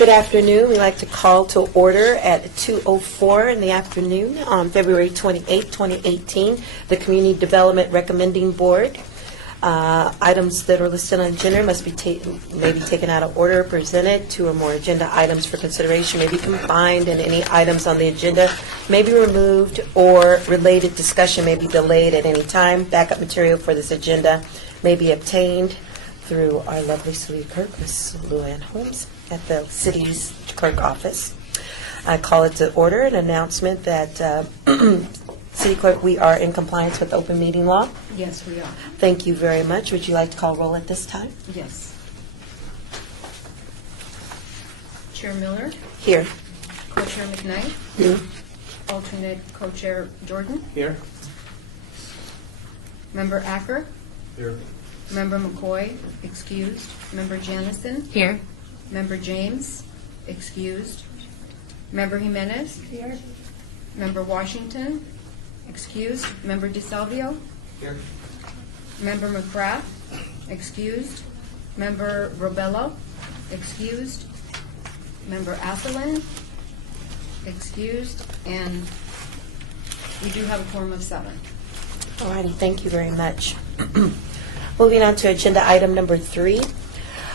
Good afternoon. We'd like to call to order at 2:04 in the afternoon on February 28, 2018, the Community Development Recommending Board. Items that are listed on agenda must be may be taken out of order, presented. Two or more agenda items for consideration may be combined, and any items on the agenda may be removed, or related discussion may be delayed at any time. Backup material for this agenda may be obtained through our lovely city clerk, Ms. Luann Holmes, at the city's clerk office. I call it to order an announcement that City Clerk, we are in compliance with open meeting law. Yes, we are. Thank you very much. Would you like to call roll at this time? Yes. Chair Miller, Here. Co-Chair McKnight, Here. alternate Co-Chair Jordan, Here. Member Acker, Here. Member McCoy, excused, Member Janison. Here. Member James, excused, Member Jimenez. Here. Member Washington, excused, Member DeSalvio, Here. Member McGrath, excused, Member Robello, excused, Member Atherland, excused, and we do have a quorum of 7. All righty. Thank you very much. Moving on to agenda item number 3.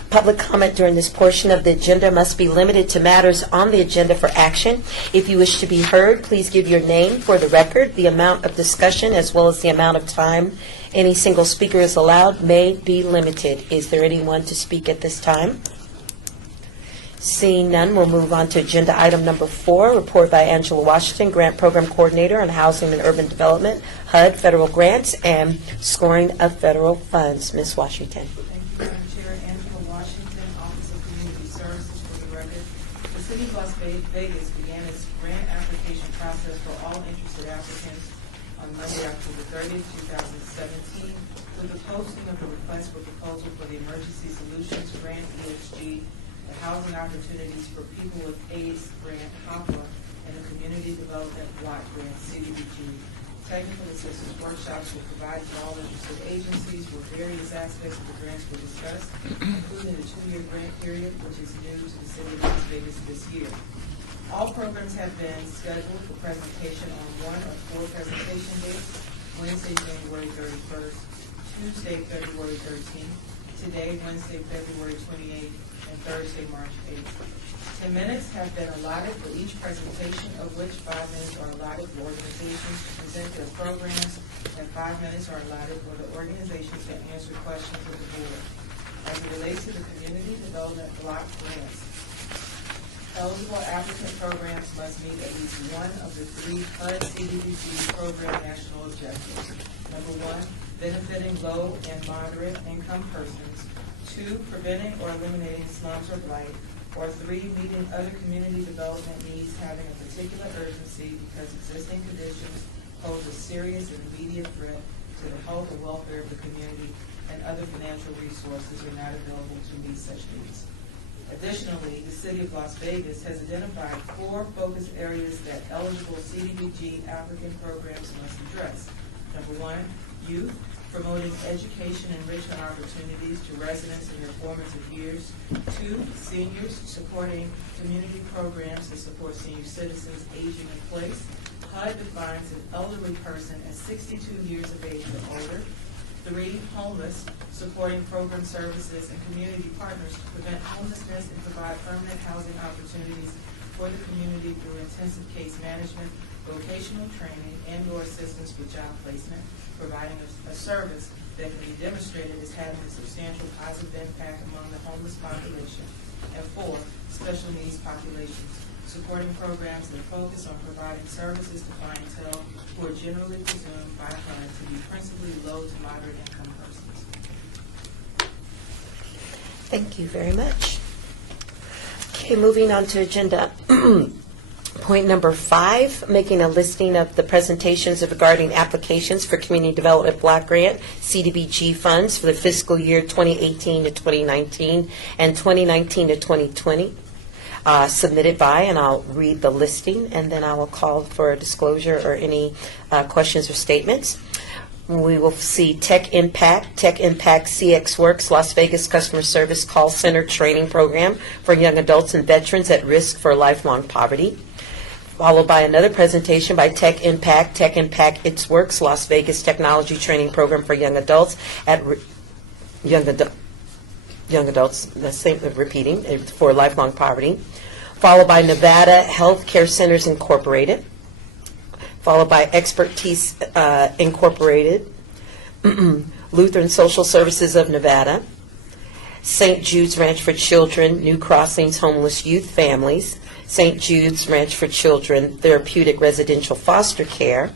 Public comment during this portion of the agenda must be limited to matters on the agenda for action. If you wish to be heard, please give your name for the record. The amount of discussion, as well as the amount of time any single speaker is allowed, may be limited. Is there anyone to speak at this time? Seeing none, we'll move on to agenda item number 4, report by Angela Washington, Grant Program Coordinator on Housing and Urban Development, HUD, federal grants, and scoring of federal funds. Ms. Washington. Thank you, Madam Chair. Angela Washington, Office of Community Services. For the record, the City of Las Vegas began its grant application process for all interested applicants on Monday, October 30th, 2017, with the posting of the request for proposal for the Emergency Solutions Grant, ESG, the Housing Opportunities for People with AIDS Grant, HOPWA, and the Community Development Block Grant, CDBG. Technical assistance workshops were provided to all interested agencies where various aspects of the grants were discussed, including the 2-year grant period, which is new to the City of Las Vegas this year. All programs have been scheduled for presentation on one of 4 presentation dates: Wednesday, January 31st, Tuesday, February 13th, today, Wednesday, February 28th, and Thursday, March 8th. 10 minutes have been allotted for each presentation, of which 5 minutes are allotted for organizations to present their programs, and 5 minutes are allotted for the organizations to answer questions of the board. As it relates to the Community Development Block Grants, eligible applicant programs must meet at least one of the 3 HUD CDBG program national objectives. Number 1, benefiting low and moderate income persons. 2, preventing or eliminating slums or blight. Or 3, meeting other community development needs having a particular urgency because existing conditions pose a serious and immediate threat to the health and welfare of the community, and other financial resources are not available to meet such needs. Additionally, the City of Las Vegas has identified 4 focus areas that eligible CDBG applicant programs must address. Number 1, youth, promoting education and enrichment opportunities to residents in their formative years. 2, seniors, supporting community programs to support senior citizens aging in place. HUD defines an elderly person as 62 years of age or older. 3, homeless, supporting program services and community partners to prevent homelessness and provide permanent housing opportunities for the community through intensive case management, vocational training, and/or assistance with job placement, providing a service that can be demonstrated as having a substantial positive impact among the homeless population. And 4, special needs populations, supporting programs that focus on providing services to clientele who are generally presumed by HUD to be principally low to moderate income persons. Thank you very much. Okay, moving on to agenda point number 5, making a listing of the presentations regarding applications for Community Development Block Grant, CDBG funds for the fiscal year 2018 to 2019 and 2019 to 2020, submitted by, and I'll read the listing, and then I will call for a disclosure or any questions or statements. We will see Tech Impact CX Works Las Vegas Customer Service Call Center Training Program for young adults and veterans at risk for lifelong poverty, followed by another presentation by Tech Impact It's Works Las Vegas Technology Training Program for young adults young adults, the same, repeating, for lifelong poverty, followed by Nevada Health Care Centers Incorporated, followed by Expertise Incorporated, Lutheran Social Services of Nevada, St. Jude's Ranch for Children, New Crossings Homeless Youth Families, St. Jude's Ranch for Children Therapeutic Residential Foster Care,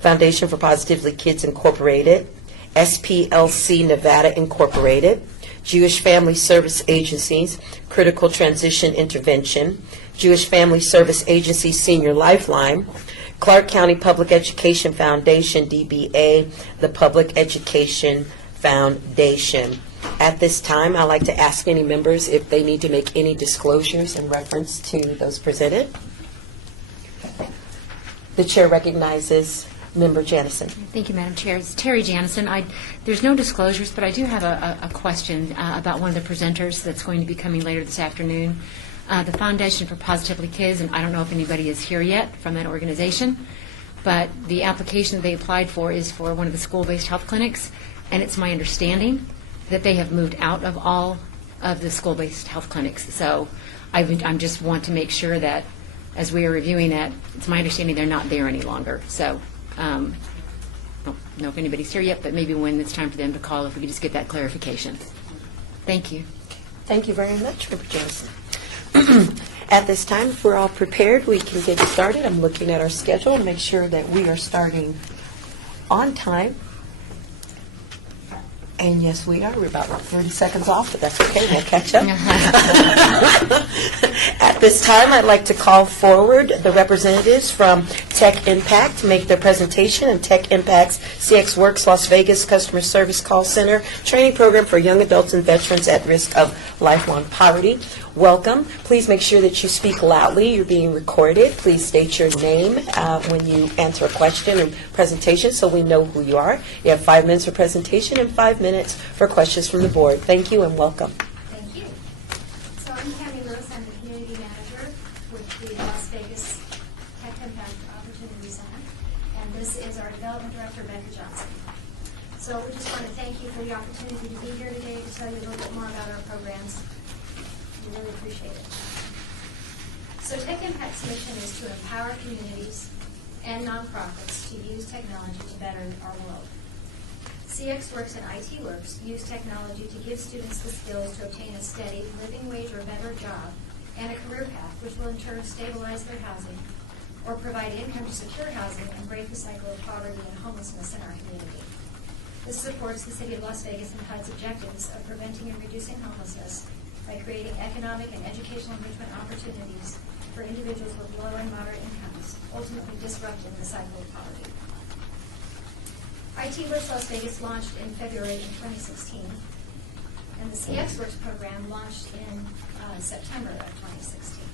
Foundation for Positively Kids Incorporated, SPLC Nevada Incorporated, Jewish Family Service Agencies, Critical Transition Intervention, Jewish Family Service Agency Senior Lifeline, Clark County Public Education Foundation, DBA, the Public Education Foundation. At this time, I'd like to ask any members if they need to make any disclosures in reference to those presented. The chair recognizes Member Janison. Thank you, Madam Chair. It's Terry Janison. There's no disclosures, but I do have a question about one of the presenters that's going to be coming later this afternoon. The Foundation for Positively Kids, and I don't know if anybody is here yet from that organization, but the application that they applied for is for one of the school-based health clinics, and it's my understanding that they have moved out of all of the school-based health clinics. So I just want to make sure that as we are reviewing that, it's my understanding they're not there any longer. So I don't know if anybody's here yet, but maybe when it's time for them to call, if we could just get that clarification. Thank you. Thank you very much, Member Janison. At this time, if we're all prepared, we can get started. I'm looking at our schedule and make sure that we are starting on time. And yes, we are. We're about 30 seconds off, but that's okay. We'll catch up. At this time, I'd like to call forward the representatives from Tech Impact to make their presentation on Tech Impact's CX Works Las Vegas Customer Service Call Center Training Program for young adults and veterans at risk of lifelong poverty. Welcome. Please make sure that you speak loudly. You're being recorded. Please state your name when you answer a question or presentation so we know who you are. You have 5 minutes for presentation and 5 minutes for questions from the board. Thank you and welcome. Thank you. So I'm Tammy Lewis. I'm the community manager with the Las Vegas Tech Impact Opportunity Center. And this is our development director, Becca Johnson. So we just want to thank you for the opportunity to be here today to tell you a little bit more about our programs. We really appreciate it. So Tech Impact's mission is to empower communities and nonprofits to use technology to better our world. CX Works and IT Works use technology to give students the skills to obtain a steady living wage or better job and a career path, which will in turn stabilize their housing or provide income to secure housing and break the cycle of poverty and homelessness in our community. This supports the City of Las Vegas and HUD's objectives of preventing and reducing homelessness by creating economic and educational enrichment opportunities for individuals with low and moderate incomes, ultimately disrupting the cycle of poverty. IT Works Las Vegas launched in February in 2016, and the CX Works program launched in September of 2016.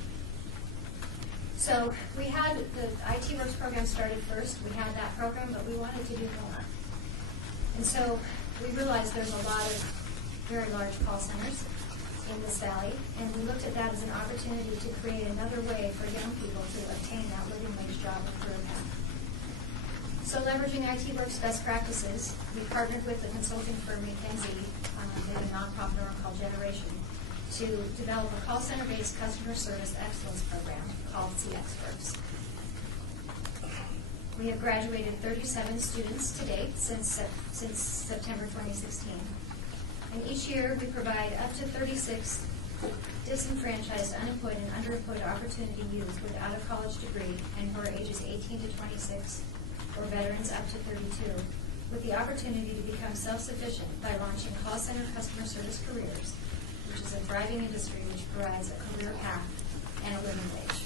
So we had the IT Works program started first. We had that program, but we wanted to do more. And so we realized there's a lot of very large call centers in this valley, and we looked at that as an opportunity to create another way for young people to obtain that living wage job and career path. So leveraging IT Works best practices, we partnered with the consulting firm McKinsey and a nonprofit arm called Generation to develop a call center-based customer service excellence program called CX Works. We have graduated 37 students to date since September 2016. And each year we provide up to 36 disenfranchised, unemployed, and underemployed opportunity youth without a college degree and who are ages 18 to 26 or veterans up to 32 with the opportunity to become self-sufficient by launching call center customer service careers, which is a thriving industry which provides a career path and a living wage.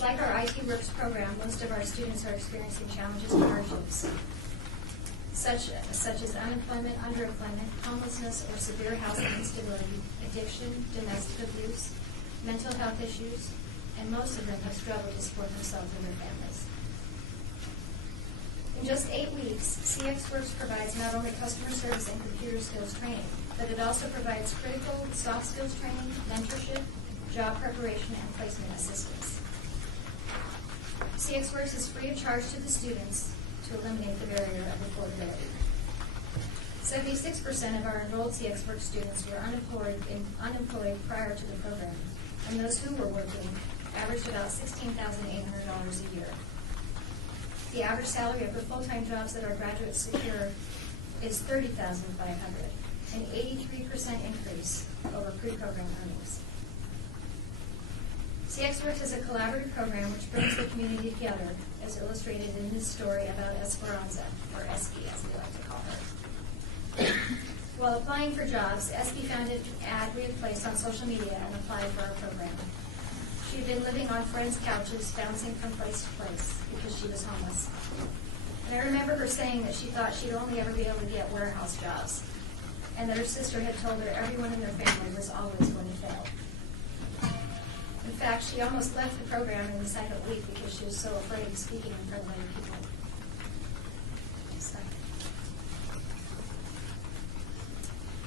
Like our IT Works program, most of our students are experiencing challenges and hardships, such as unemployment, underemployment, homelessness, or severe housing instability, addiction, domestic abuse, mental health issues, and most of them have struggled to support themselves and their families. In just 8 weeks, CXWorks provides not only customer service and computer skills training, but it also provides critical soft skills training, mentorship, job preparation, and placement assistance. CXWorks is free of charge to the students to eliminate the barrier of affordability. 76% of our enrolled CXWorks students were unemployed prior to the program, and those who were working averaged about $16,800 a year. The average salary of the full-time jobs that our graduates secure is $30,500, an 83% increase over pre-program earnings. CXWorks is a collaborative program which brings the community together, as illustrated in this story about Esperanza, or Espi as we like to call her. While applying for jobs, Espi found an ad we had placed on social media and applied for our program. She had been living on friends' couches, bouncing from place to place because she was homeless. And I remember her saying that she thought she'd only ever be able to get warehouse jobs, and that her sister had told her everyone in their family was always going to fail. In fact, she almost left the program in the second week because she was so afraid of speaking in front of other people.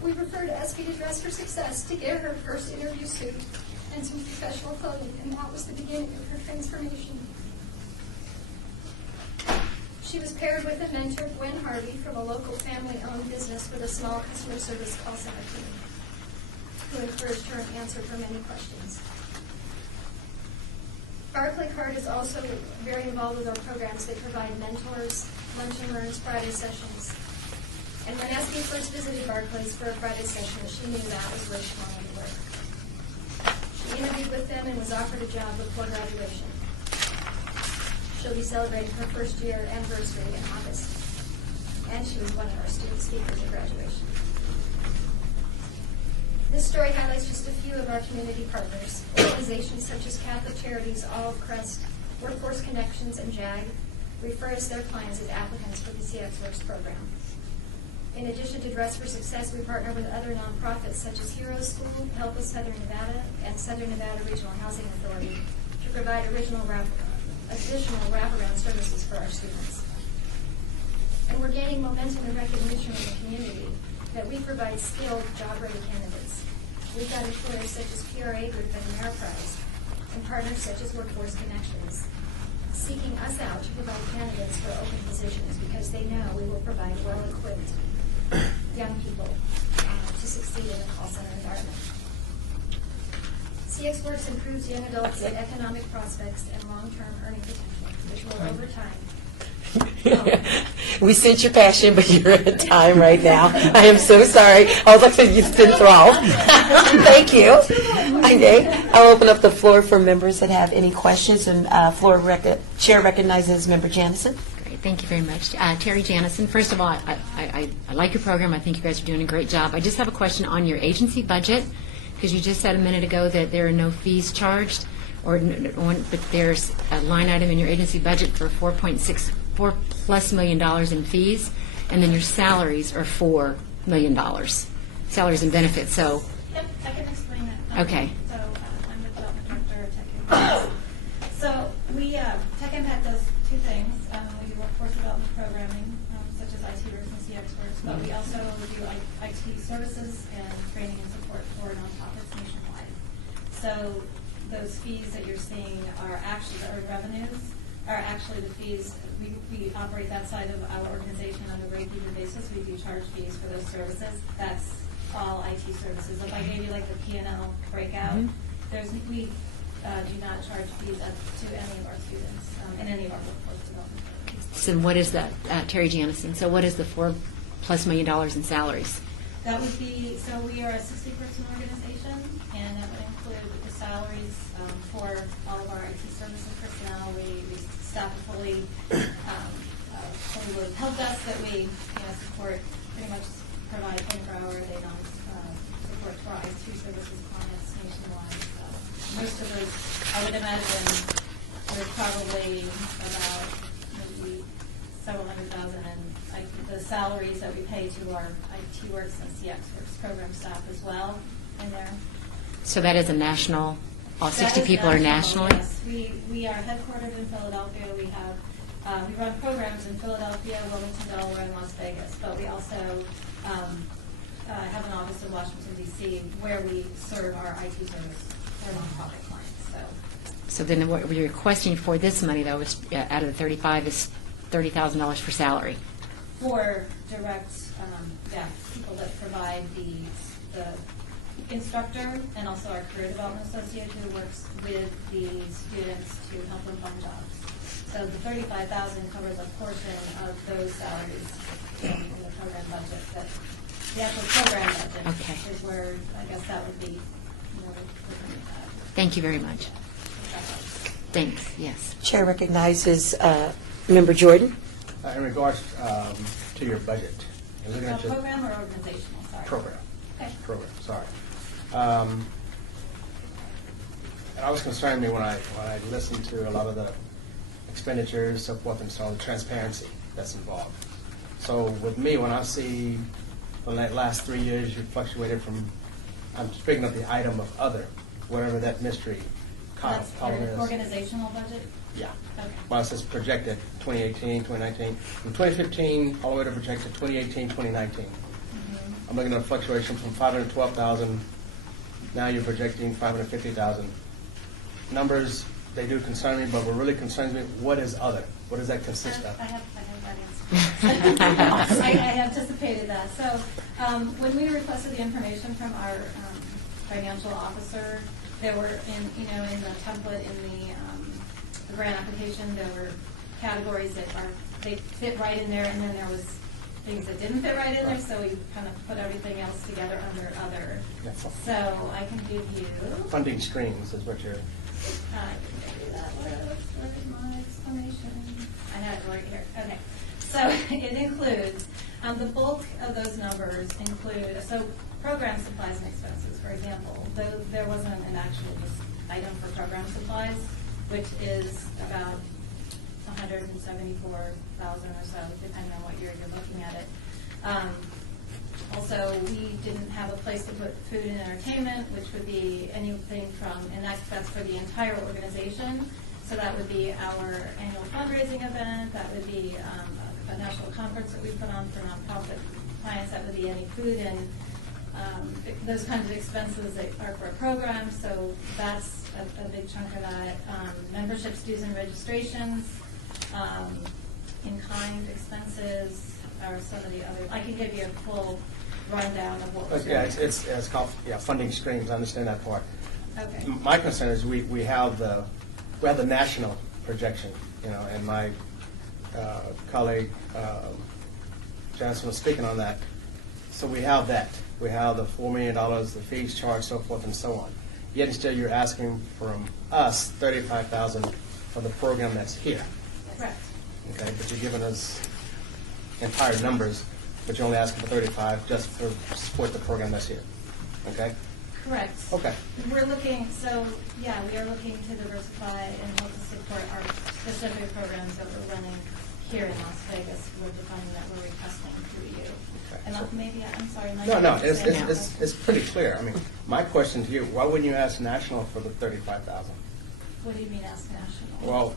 We referred Espi to Dress for Success to get her first interview suit and some professional clothing, and that was the beginning of her transformation. She was paired with a mentor, Gwen Harvey, from a local family-owned business with a small customer service call center team, who encouraged her and answered her many questions. Barclay Card is also very involved with our programs. They provide mentors, lunch and learns, Friday sessions. And when Espi first visited Barclays for a Friday session, she knew that was where she wanted to work. She interviewed with them and was offered a job before graduation. She'll be celebrating her first year anniversary in August. And she was one of our student speakers at graduation. This story highlights just a few of our community partners. Organizations such as Catholic Charities, Olive Crest, Workforce Connections, and JAG refer us their clients as applicants for the CXWorks program. In addition to Dress for Success, we partner with other nonprofits such as Heroes School, Help Us Southern Nevada, and Southern Nevada Regional Housing Authority to provide additional wraparound services for our students. And we're gaining momentum and recognition in the community that we provide skilled, job-ready candidates. We've got employers such as PRA Group and Ameriprise, and partners such as Workforce Connections, seeking us out to provide candidates for open positions because they know we will provide well-equipped young people to succeed in a call center environment. CXWorks improves young adults' economic prospects and long-term earning potential, which will over time. We sense your passion, but you're at time right now. I am so sorry. I was like, you've been enthralled. Thank you. Okay, I'll open up the floor for members that have any questions, and Chair recognizes Member Janison. Great, thank you very much. Terry Janison, first of all, I like your program. I think you guys are doing a great job. I just have a question on your agency budget, because you just said a minute ago that there are no fees charged, but there's a line item in your agency budget for $4+ million in fees, and then your salaries are $4 million, salaries and benefits. So, yep, I can explain that. Okay. So I'm the development director of Tech Impact. So Tech Impact does two things. We do workforce development programming, such as ITers and CXWorks, but we also do IT services and training and support for nonprofits nationwide. So those fees that you're seeing are actually, our revenues are actually the fees. We operate that side of our organization on a break-even basis. We do charge fees for those services. That's all IT services. If I gave you like the P&L breakout, we do not charge fees to any of our students in any of our workforce development programs. So what is that, Terry Janison? So what is the $4+ million in salaries? That would be, so we are a 60-person organization, and that would include the salaries for all of our IT services personnel. We staff a fully loaded help desk that we support, pretty much provide 24-hour day support to our IT services clients nationwide. Most of those, I would imagine, there's probably about maybe several hundred thousand in the salaries that we pay to our IT Works and CXWorks program staff as well in there. So that is a national, all 60 That is people are national, nationally? Yes, we are headquartered in Philadelphia. We have We run programs in Philadelphia, Wilmington, Delaware, and Las Vegas, but we also have an office in Washington, D.C., where we serve our IT service for nonprofit clients. So then what we're requesting for this money, though, is out of the 35 is $30,000 for salary. For direct, people that provide the instructor and also our career development associate who works with the students to help them find jobs. So the $35,000 covers a portion of those salaries in the program budget. But the actual program budget Okay. is where I guess that would be more looking at that. Thank you very much. Thanks, yes. Chair recognizes Member Jordan. In regards to your budget, and looking at your Program or organizational, sorry. program, Okay. sorry. It always concerned me when I listened to a lot of the expenditures, so forth and so on, the transparency that's involved. So with me, when I see for the last 3 years, you fluctuated from, I'm speaking of the item of other, whatever that mystery That's column your is. organizational budget? Yeah. Okay. Well, it says projected 2018, 2019. From 2015 all the way to projected 2018, 2019. I'm looking at a fluctuation from 512,000. Now you're projecting 550,000. Numbers, they do concern me, but what really concerns me, what is other? What does that consist of? I have that answer. I anticipated that. So when we requested the information from our financial officer, there were in the template in the grant application, there were categories that they fit right in there, and then there was things that didn't fit right in there, so we kind of put everything else together under other. Yeah. So I can give you. Funding streams is what you're. I can give you that. Where is my explanation? I have it right here. Okay. So it includes, the bulk of those numbers include, so program supplies and expenses, for example. There wasn't an actual item for program supplies, which is about 174,000 or so, depending on what year you're looking at it. Also, we didn't have a place to put food and entertainment, which would be anything from, and that's for the entire organization. So that would be our annual fundraising event, that would be a national conference that we put on for nonprofit clients, that would be any food and those kinds of expenses that are for a program. So that's a big chunk of that. Memberships, dues, and registrations, in-kind expenses are some of the other. I can give you a full rundown of what was. Yeah, it's called funding streams. I understand that part. Okay. My concern is we have the national projection, and my colleague Johnson was speaking on that. So we have that. We have the $4 million, the fees charged, so forth and so on. Yet still, you're asking from us $35,000 for the program that's here. Correct. Okay, but you're giving us entire numbers, but you're only asking for 35 just to support the program that's here. Okay. Correct. Okay. We're looking, so, yeah, we are looking to diversify and help to support our specific programs that we're running here in Las Vegas with the funding that we're requesting through you. Okay. And maybe, I'm sorry. Mike, No, I it's understand. pretty clear. I mean, my question to you: why wouldn't you ask national for the 35,000? What do you mean ask national? Well,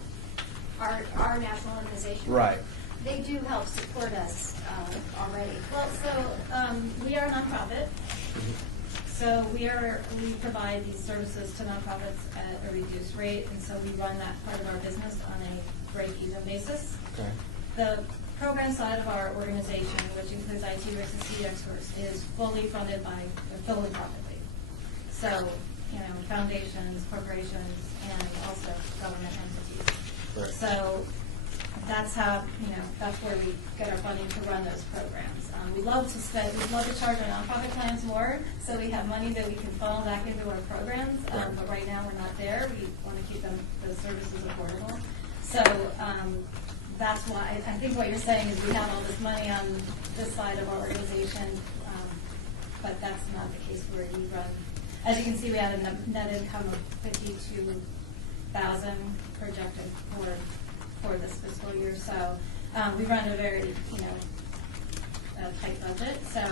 Our national organization. right. They do help support us already. Well, so we are a nonprofit. So we provide these services to nonprofits at a reduced rate, and so we run that part of our business on a break-even basis. Okay. The program side of our organization, which includes IT risk and CX works, is fully funded by philanthropically. So, foundations, corporations, and also government entities. Right. So that's how, that's where we get our funding to run those programs. We'd love to charge our nonprofit clients more, so we have money that we can funnel back into our programs. But right now, we're not there. We want to keep those services affordable. So that's why I think what you're saying is we have all this money on this side of our organization, but that's not the case where we run. As you can see, we had a net income of 52,000 projected for this fiscal year. So we run a very a tight budget. So,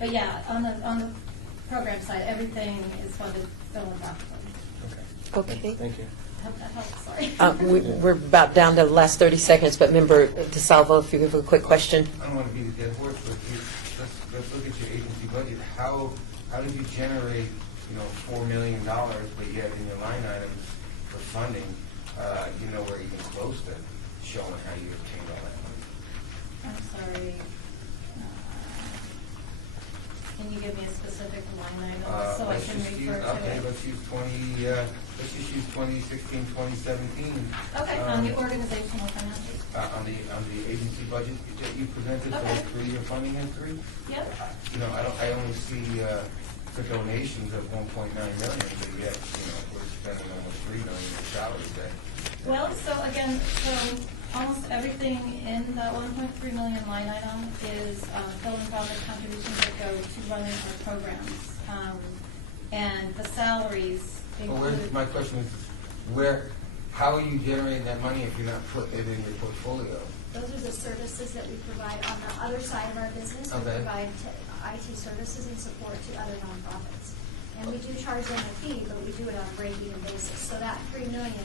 but yeah, on the program side, everything is funded philanthropically. Okay. Okay. Thank you. hope that helps, sorry. We're about down to the last 30 seconds, but Member DeSalvo, if you have a quick question. I don't want to be the dead horse, but let's look at your agency budget. How did you generate, $4 million, but yet in your line items for funding, you nowhere even close to showing how you obtained all that money? I'm sorry. Can you give me a specific line item so I can refer to Okay, it? let's just use 2016, 2017. Okay, on the organizational financials. On the agency budget that you presented for Okay. the 3-year funding history. Yep. I only see the donations of 1.9 million, but yet, we're spending almost 3 million in salaries there. Well, so again, almost everything in that 1.3 million line item is philanthropic contributions that go to running our programs. And the salaries Well, include. my question is, how are you generating that money if you're not putting it in your portfolio? Those are the services that we provide on the other side of our business. We Okay. provide IT services and support to other nonprofits. And we do charge them a fee, but we do it on a break-even basis. So that $3 million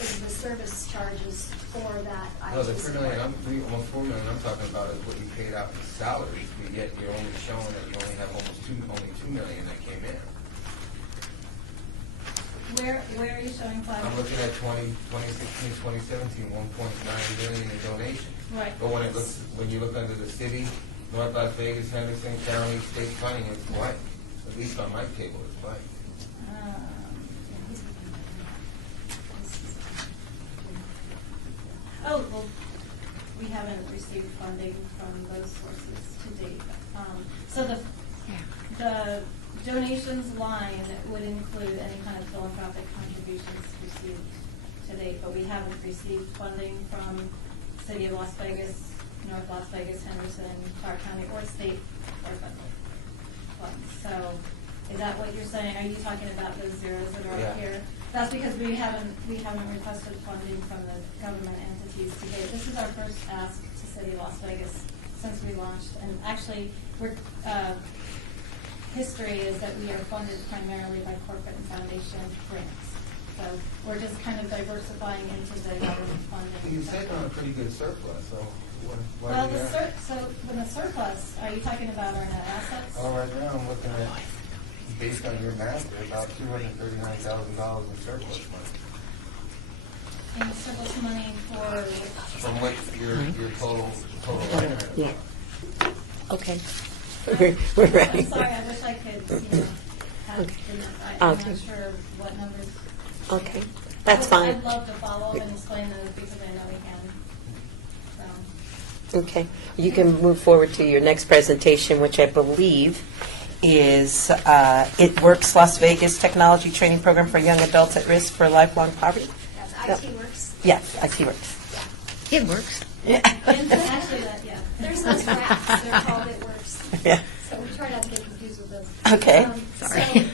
is the service charges for that IT No, the support. almost 4 million I'm talking about is what you paid out in salaries, but yet you're only showing that you only have only 2 million that came in. Where are you showing I'm five? looking at 2016, 2017, 1.9 million in donations. Right. But when you look under the city, North Las Vegas, Henderson County, state funding, it's blank. At least on my table, it's blank. Oh, well, we haven't received funding from those sources to date. So the donations line would include any kind of philanthropic contributions received to date, but we haven't received funding from City of Las Vegas, North Las Vegas, Henderson, Clark County, or state or federal funds. So is that what you're saying? Are you talking about those zeros that are Yeah. up here? That's because we haven't requested funding from the government entities to date. This is our first ask to City of Las Vegas since we launched. And actually, history is that we are funded primarily by corporate and foundation grants. So we're just kind of diversifying into the government funding. You said on a pretty good surplus, so why Well, do you have? so when the surplus, are you talking about our net assets? Oh, right now, I'm looking at, based on your math, there's about $239,000 in surplus money. And surplus money for, From what your total line item is. Yeah. Okay. We're ready. I'm sorry, I wish I could, have Okay. I'm Okay. not sure what numbers. Okay, that's fine. I'd love to follow up and explain those because I know we can. So, Okay, you can move forward to your next presentation, which I believe is It Works Las Vegas Technology Training Program for Young Adults at Risk for Lifelong Poverty. That's IT Works. Yes, IT Works. It works. Yeah. and actually, yeah. There's those graphs, they're called It Works. Yeah. So we try not to get confused with those. Okay. Sorry. So,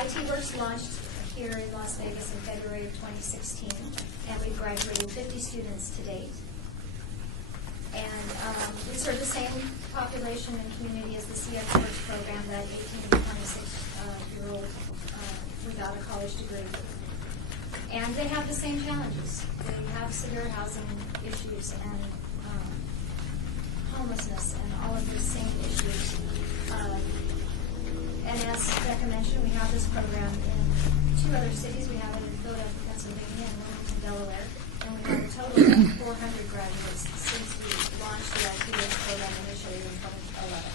IT Works launched here in Las Vegas in February of 2016, and we've graduated 50 students to date. And we serve the same population and community as the CX Works program, that 18 to 26-year-old without a college degree. And they have the same challenges. They have severe housing issues and homelessness and all of those same issues. And as Becca mentioned, we have this program in 2 other cities. We have it in Philadelphia, Pennsylvania, and Wilmington, Delaware. And we have a total of 400 graduates since we launched the IT program initially in 2011.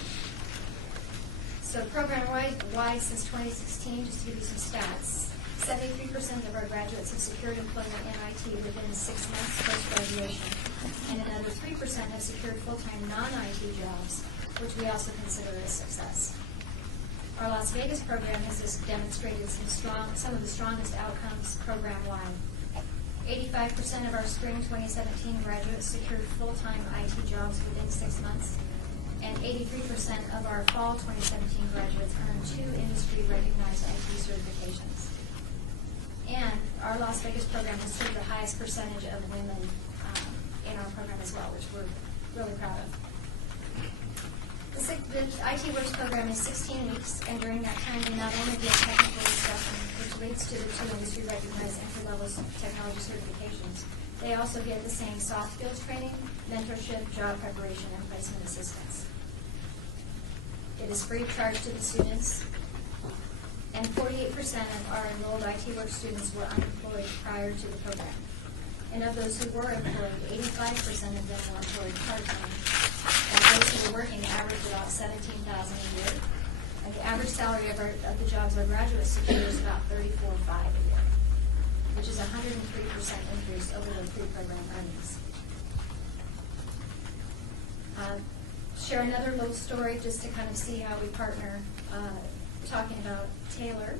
So program-wide, since 2016, just to give you some stats, 73% of our graduates have secured employment in IT within 6 months post-graduation, and another 3% have secured full-time non-IT jobs, which we also consider a success. Our Las Vegas program has just demonstrated some of the strongest outcomes program-wide. 85% of our spring 2017 graduates secured full-time IT jobs within 6 months, and 83% of our fall 2017 graduates earned 2 industry-recognized IT certifications. And our Las Vegas program has served the highest percentage of women in our program as well, which we're really proud of. The IT Works program is 16 weeks, and during that time we not only give technical instruction which leads to the two industry-recognized entry-level technology certifications. They also get the same soft skills training, mentorship, job preparation, and placement assistance. It is free of charge to the students, and 48% of our enrolled IT Works students were unemployed prior to the program. And of those who were employed, 85% of them were employed part-time. And those who were working averaged about $17,000 a year. And the average salary of the jobs our graduates secure is about $34,500 a year, which is a 103% increase over the pre-program earnings. Share another little story just to kind of see how we partner. Talking about Taylor,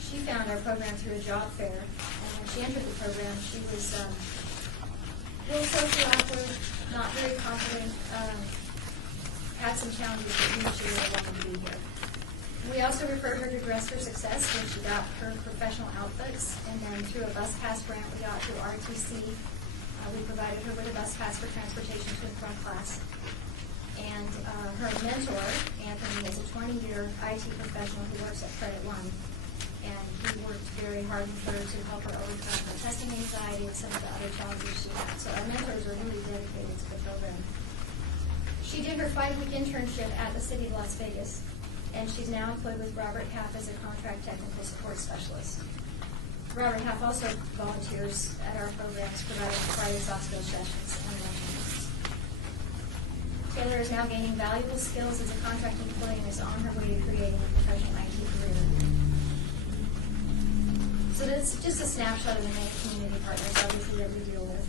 she found our program through a job fair, and when she entered the program, she was a little socially awkward, not very confident, had some challenges, but knew she really wanted to be here. We also referred her to Dress for Success, where she got her professional outfits, and then through a bus pass grant we got through RTC, we provided her with a bus pass for transportation to and from class. And her mentor, Anthony, is a 20-year IT professional who works at Credit One, and he worked very hard with her to help her overcome her testing anxiety and some of the other challenges she had. So our mentors are really dedicated to the program. She did her 5-week internship at the City of Las Vegas, and she's now employed with Robert Half as a contract technical support specialist. Robert Half also volunteers at our programs, providing Friday soft skills sessions and lunch. Taylor is now gaining valuable skills as a contract employee and is on her way to creating a professional IT career. So that's just a snapshot of the many community partners, obviously, that we deal with.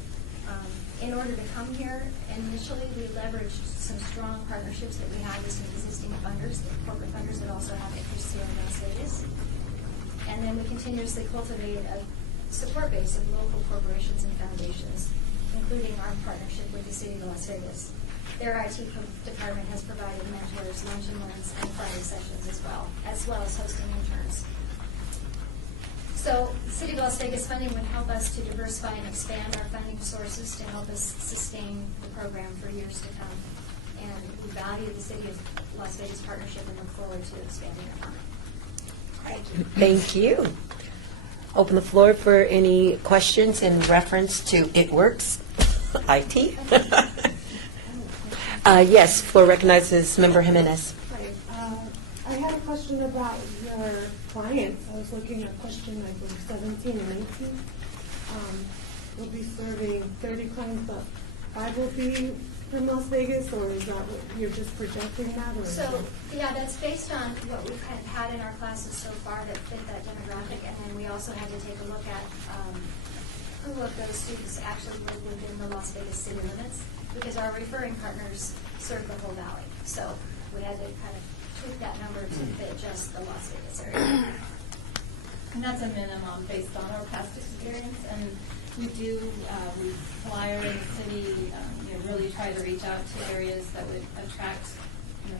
In order to come here, initially we leveraged some strong partnerships that we had with some existing funders, corporate funders that also have interests here in Las Vegas. And then we continuously cultivated a support base of local corporations and foundations, including our partnership with the City of Las Vegas. Their IT department has provided mentors, lunch and learns, and Friday sessions as well as hosting interns. So the City of Las Vegas funding would help us to diversify and expand our funding sources to help us sustain the program for years to come. And we value the City of Las Vegas partnership and look forward to expanding our funding. Thank you. Open the floor for any questions in reference to It Works IT. Yes, floor recognizes Member Jimenez. Right. I had a question about your clients. I was looking at question, I believe, 17 and 18. We'll be serving 30 clients, but 5 will be from Las Vegas, or is that what you're just projecting that? Or So, yeah, that's based on what we've had in our classes so far that fit that demographic, and then we also had to take a look at who of those students actually live within the Las Vegas city limits, because our referring partners serve the whole valley. So we had to kind of tweak that number to fit just the Las Vegas area. And that's a minimum based on our past experience, and we do, we flyer in the city, really try to reach out to areas that would attract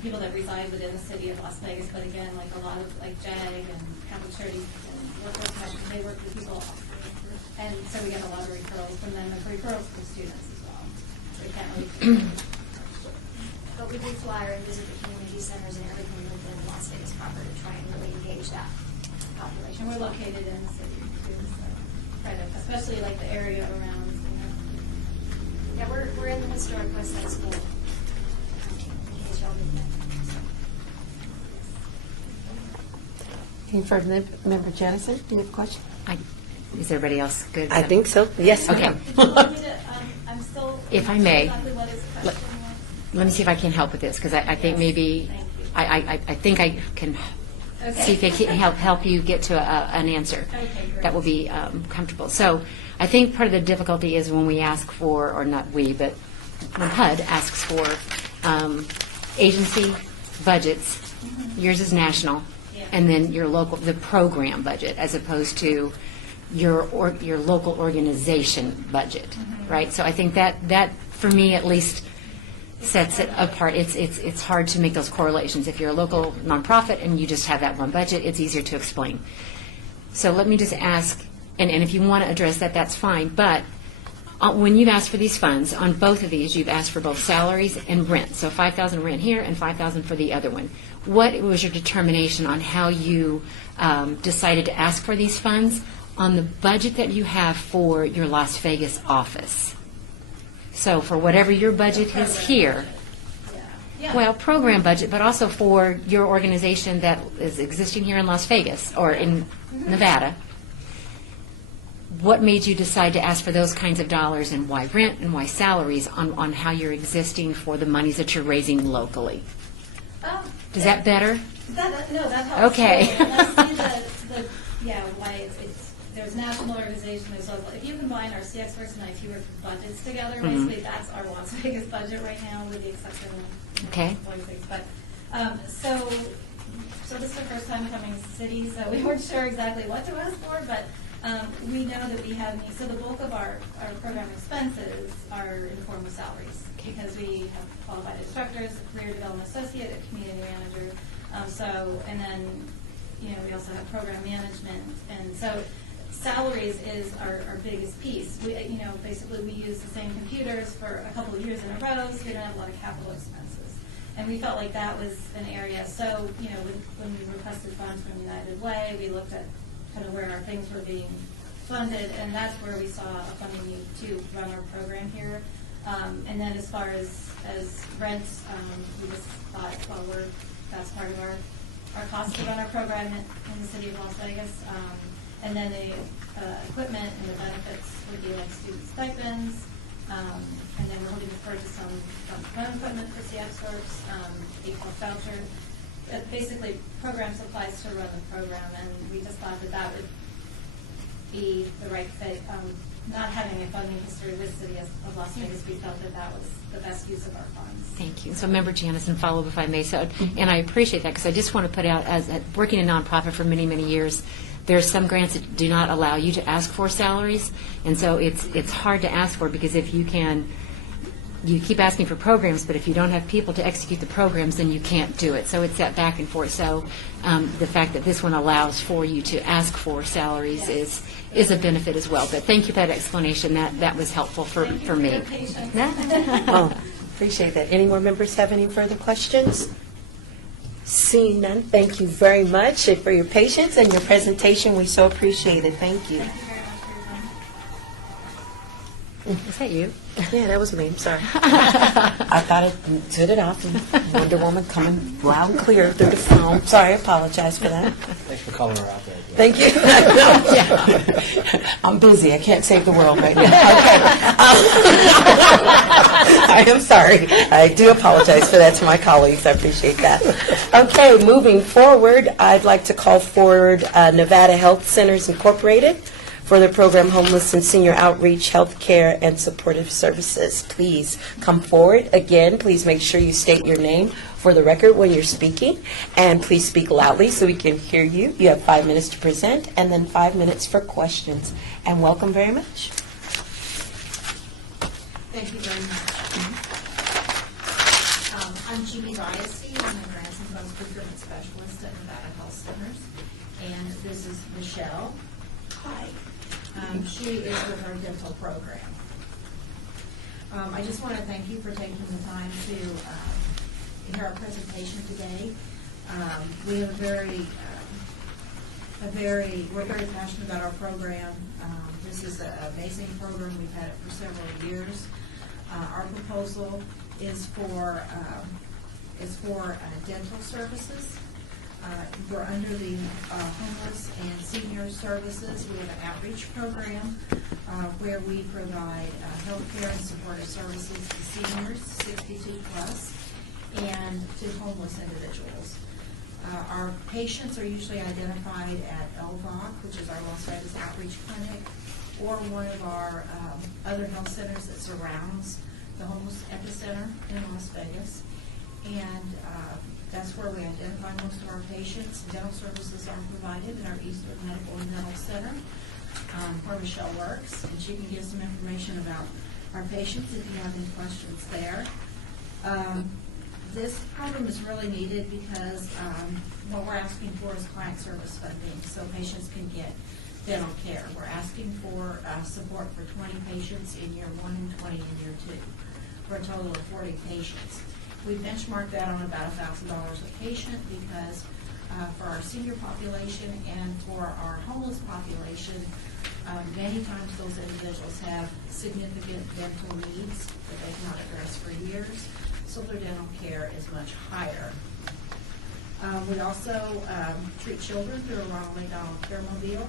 people that reside within the city of Las Vegas, but again, like a lot of, like JAG and Catholic Charities and Workforce Connection, they work with people, and so we get a lot of referrals from them and referrals from students as well. So we can't really. But we do flyer and visit the community centers and everything within Las Vegas proper to try and really engage that population. And we're located in the city too, so try to, especially like the area around, Yeah, we're in the historic West Side School. In case y'all didn't know. Any further, Member Jennison, do you have a question? Is everybody else good? I think so. Yes, Okay. ma'am. I'm still. If I may, Exactly what his question was. Let me see if I can help with this, because I think Yes, maybe, thank you. I think I can Okay. see if I can help you get to an answer Okay, great. that will be comfortable. So I think part of the difficulty is when we ask for, or not we, but when HUD asks for agency budgets, yours is national, Yeah. and then your local, the program budget, as opposed to your local organization budget, right? So I think that for me at least sets it apart. It's hard to make those correlations. If you're a local nonprofit and you just have that one budget, it's easier to explain. So let me just ask, and if you want to address that, that's fine, but when you've asked for these funds, on both of these, you've asked for both salaries and rent. So $5,000 rent here and $5,000 for the other one. What was your determination on how you decided to ask for these funds on the budget that you have for your Las Vegas office? So for whatever your budget is here, Yeah. well, program budget, but also for your organization that is existing here in Las Vegas or in Nevada, what made you decide to ask for those kinds of dollars, and why rent and why salaries on how you're existing for the monies that you're raising locally? Is that better? No, that helps. Okay. So, and I see why it's, there's national organization, there's local. If you combine our CX Works and IT Works budgets together, Mhm. basically that's our Las Vegas budget right now, with the exception of Okay. Voice. But so this is the first time coming to city, so we weren't sure exactly what to ask for, but we know that we have needs. So the bulk of our program expenses are in the form of salaries, because we have qualified instructors, a career development associate, a community manager. And then, we also have program management. And so salaries is our biggest piece. We, basically we use the same computers for a couple of years in a row, so we don't have a lot of capital expenses. And we felt like that was an area. So, when we requested funds from United Way, we looked at kind of where our things were being funded, and that's where we saw a funding need to run our program here. And then as far as rents, we just thought, well, that's part of our cost to run our program in the city of Las Vegas. And then the equipment and the benefits would be like student stipends. And then we're hoping to purchase some phone equipment for CX Works, a voucher. Basically, program supplies to run the program, and we just thought that would be the right fit. Not having a funding history with City of Las Vegas, we felt that was the best use of our funds. Thank you. So Member Janison, follow up if I may. So, and I appreciate that, because I just want to put out, as working in nonprofit for many, many years, there are some grants that do not allow you to ask for salaries, and so it's hard to ask for, because if you keep asking for programs, but if you don't have people to execute the programs, then you can't do it. So it's that back and forth. So the fact that this one allows for you to ask for salaries is a benefit as well. But thank you for that explanation. That was helpful for me. For your patience. Oh, appreciate that. Any more members have any further questions? Seeing none, thank you very much for your patience and your presentation. We so appreciate it. Thank you. Thank you very much for your time. Is that you? Yeah, that was me. I'm sorry. I thought it stood it off. And Wonder Woman coming loud and clear through the phone. Sorry, I apologize for that. Thanks for calling her out there. Thank you. I'm busy. I can't save the world right now. Okay. I am sorry. I do apologize for that to my colleagues. I appreciate that. Okay, moving forward, I'd like to call forward Nevada Health Centers Incorporated for the program Homeless and Senior Outreach, Health Care, and Supportive Services. Please come forward. Again, please make sure you state your name for the record when you're speaking, and please speak loudly so we can hear you. You have 5 minutes to present, and then 5 minutes for questions. And welcome very much. Thank you very much. I'm Jeannie Riasty. I'm a grants and funds procurement specialist at Nevada Health Centers. And this is Michelle. Hi. She is with our dental program. I just want to thank you for taking the time to hear our presentation today. We have we're very passionate about our program. This is an amazing program. We've had it for several years. Our proposal is for dental services. We're under the homeless and senior services. We have an outreach program where we provide health care and supportive services to seniors, 62 plus, and to homeless individuals. Our patients are usually identified at LVOC, which is our Las Vegas Outreach Clinic, or one of our other health centers that surrounds the homeless epicenter in Las Vegas. And that's where we identify most of our patients. Dental services are provided in our Eastern Medical and Dental Center, where Michelle works, and she can give some information about our patients if you have any questions there. This program is really needed because what we're asking for is client service funding, so patients can get dental care. We're asking for support for 20 patients in year 1 and 20 in year 2, for a total of 40 patients. We benchmark that on about $1,000 a patient because for our senior population and for our homeless population, many times those individuals have significant dental needs that they cannot address for years, so their dental care is much higher. We also treat children through a Ronald McDonald Care Mobile,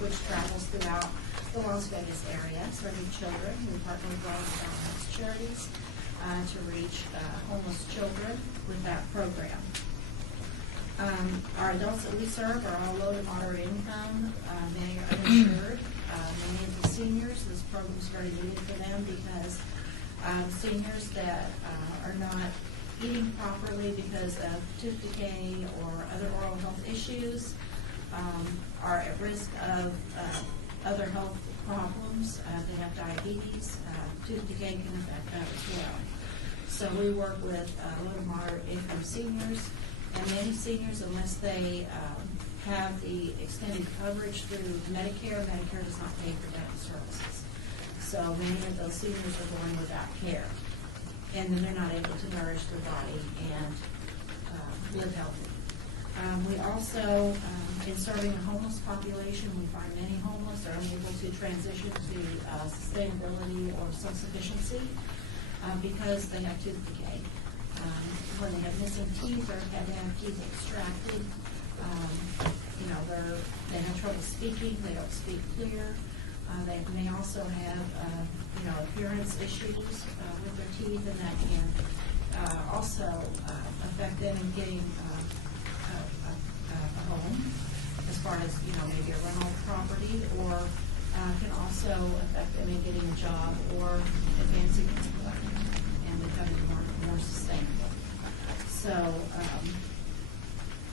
which travels throughout the Las Vegas area, serving children. We partner with Ronald McDonald House Charities to reach homeless children with that program. Our adults that we serve are all low to moderate income. Many are uninsured. Many of the seniors, this program is very needed for them because seniors that are not eating properly because of tooth decay or other oral health issues are at risk of other health problems. They have diabetes. Tooth decay can affect that as well. So we work with low to moderate income seniors. And many seniors, unless they have the extended coverage through Medicare, Medicare does not pay for dental services. So many of those seniors are going without care. And then they're not able to nourish their body and live healthy. We also, in serving a homeless population, we find many homeless are unable to transition to sustainability or self-sufficiency because they have tooth decay. When they have missing teeth or have to have teeth extracted, they have trouble speaking, they don't speak clear. They may also have, appearance issues with their teeth, and that can also affect them in getting a home, as far as, maybe a rental property, or can also affect them in getting a job or advancing in life and becoming more sustainable. So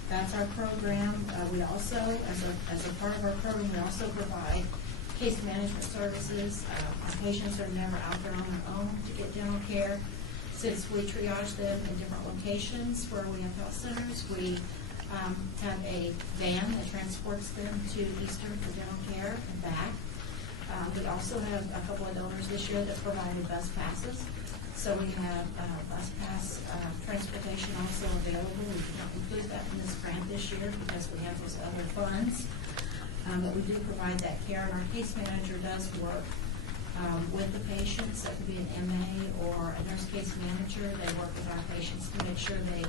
that's our program. We also, as a part of our program, we also provide case management services. Our patients are never out there on their own to get dental care. Since we triage them in different locations where we have health centers, we have a van that transports them to Eastern for dental care and back. We also have a couple of donors this year that provided bus passes. So we have bus pass transportation also available. We did not include that in this grant this year because we have those other funds. But we do provide that care, and our case manager does work with the patients. That could be an MA or a nurse case manager. They work with our patients to make sure they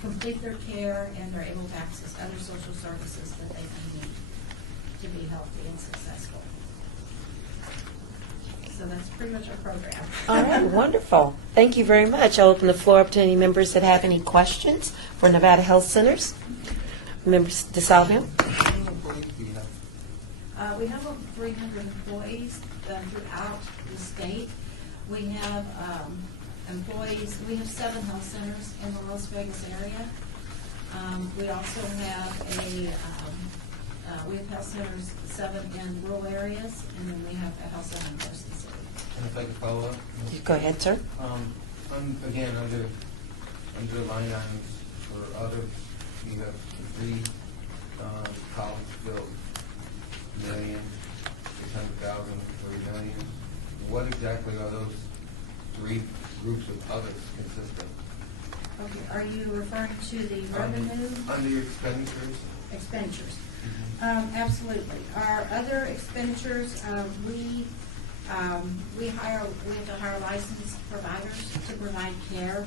complete their care and they're able to access other social services that they need to be healthy and successful. So that's pretty much our program. All right, wonderful. Thank you very much. I'll open the floor up to any members that have any questions for Nevada Health Centers. Members DeSalvio? We have over 300 employees throughout the state. We have employees, we have 7 health centers in the Las Vegas area. We also have we have health centers, 7 in rural areas, and then we have a health center in Carson City. And if I could follow up? Go ahead, sir. Again, under line items for others, you have 3 college-built $1,600,000, $3 million. What exactly are those 3 groups of others consist of? Okay, are you referring to the revenue? Under your expenditures? Expenditures. Absolutely. Our other expenditures, we have to hire licensed providers to provide care,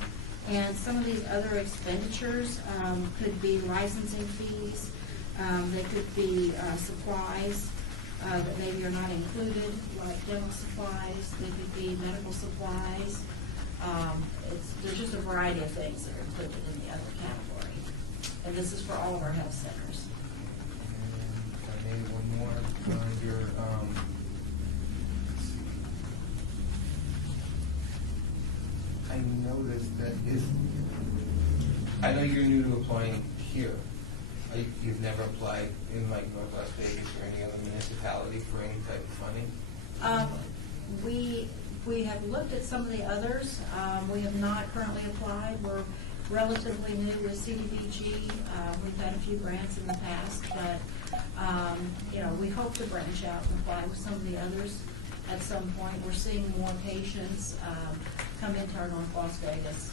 and some of these other expenditures could be licensing fees. They could be supplies that maybe are not included, like dental supplies. They could be medical supplies. There's just a variety of things that are included in the other category, and this is for all of our health centers. And maybe one more on your I noticed that I know you're new to applying here. You've never applied in like North Las Vegas or any other municipality for any type of funding? We have looked at some of the others. We have not currently applied. We're relatively new with CDBG. We've had a few grants in the past, but, we hope to branch out and apply with some of the others at some point. We're seeing more patients come into our North Las Vegas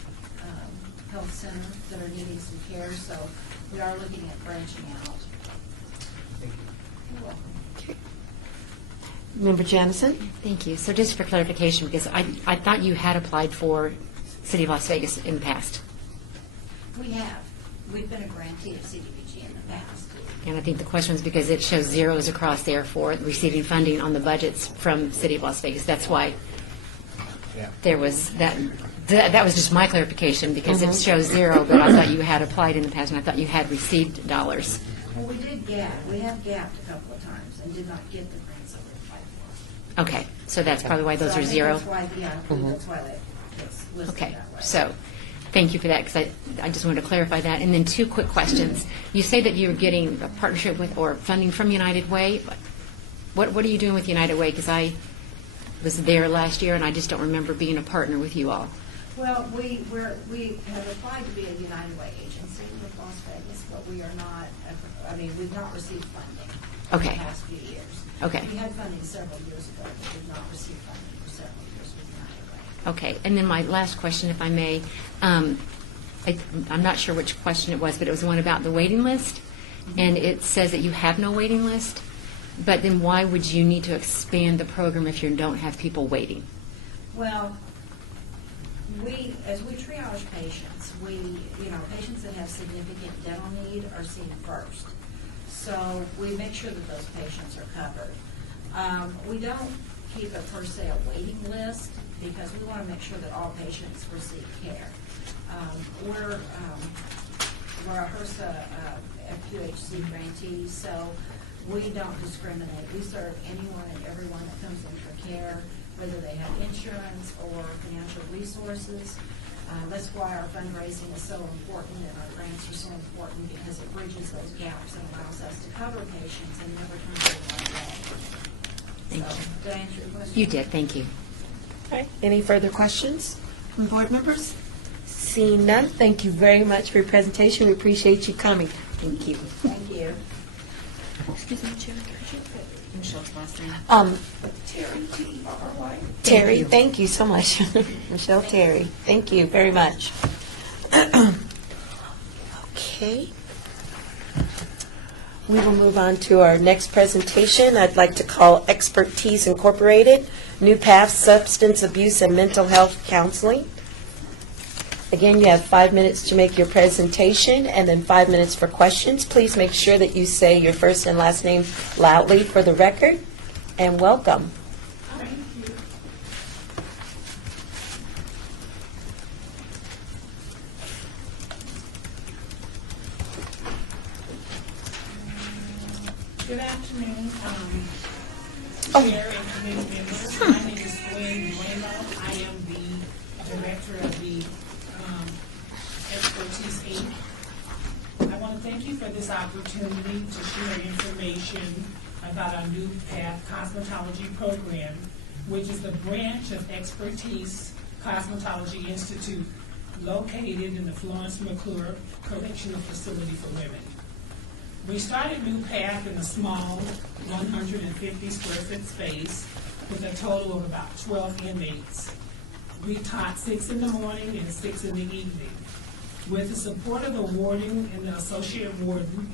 Health Center that are needing some care, so we are looking at branching out. Thank you. You're welcome. Member Jamison? Thank you. So just for clarification, because I thought you had applied for City of Las Vegas in the past. We have. We've been a grantee of CDBG in the past. And I think the question was because it shows zeros across there for receiving funding on the budgets from City of Las Vegas. That's why Yeah. there was that. That was just my clarification, because it shows zero, but I thought you had applied in the past, and I thought you had received dollars. Well, we did gap. We have gapped a couple of times and did not get the grants that we applied for. Okay, so that's probably why those So I are think zero. That's why, yeah, I believe that's why it's listed Okay, that way. so, thank you for that, because I just wanted to clarify that. And then two quick questions. You say that you're getting a partnership with, or funding from United Way. What are you doing with United Way? Because I was there last year, and I just don't remember being a partner with you all. Well, we have applied to be a United Way agency with Las Vegas, but we are not, we've not received funding in Okay. the past few years. Okay. We had funding several years ago, but we've not received funding for several years with United Way. Okay, and then my last question, if I may, I'm not sure which question it was, but it was one about the waiting list, and it says that you have no waiting list, but then why would you need to expand the program if you don't have people waiting? Well, as we triage patients, patients that have significant dental need are seen first. So we make sure that those patients are covered. We don't keep a per se a waiting list because we want to make sure that all patients receive care. We're a HRSA FQHC grantee, so we don't discriminate. We serve anyone and everyone that comes in for care, whether they have insurance or financial resources. That's why our fundraising is so important and our grants are so important, because it bridges those gaps and allows us to cover patients and never turn them away. Thank So, you. did I answer your question? You did, thank you. All right. Any further questions from board members? Seeing none, thank you very much for your presentation. We appreciate you coming. Thank you. Thank you. Excuse me, Chair. Michelle's last name. Terry, T-E-R-R-Y. Terry, thank you so much. Michelle Terry, thank you very much. Okay. We will move on to our next presentation. I'd like to call Expertise Incorporated, New Path Substance Abuse and Mental Health Counseling. Again, you have 5 minutes to make your presentation and then 5 minutes for questions. Please make sure that you say your first and last name loudly for the record, and welcome. Good afternoon, Oh. Chair and committee members. My name is Gwen Bueno. I am the director of the Expertise Inc. I want to thank you for this opportunity to share information about our New Path Cosmetology Program, which is the branch of Expertise Cosmetology Institute located in the Florence McClure Correctional Facility for Women. We started New Path in a small 150 square foot space with a total of about 12 inmates. We taught 6 in the morning and 6 in the evening. With the support of the warden and the associate warden,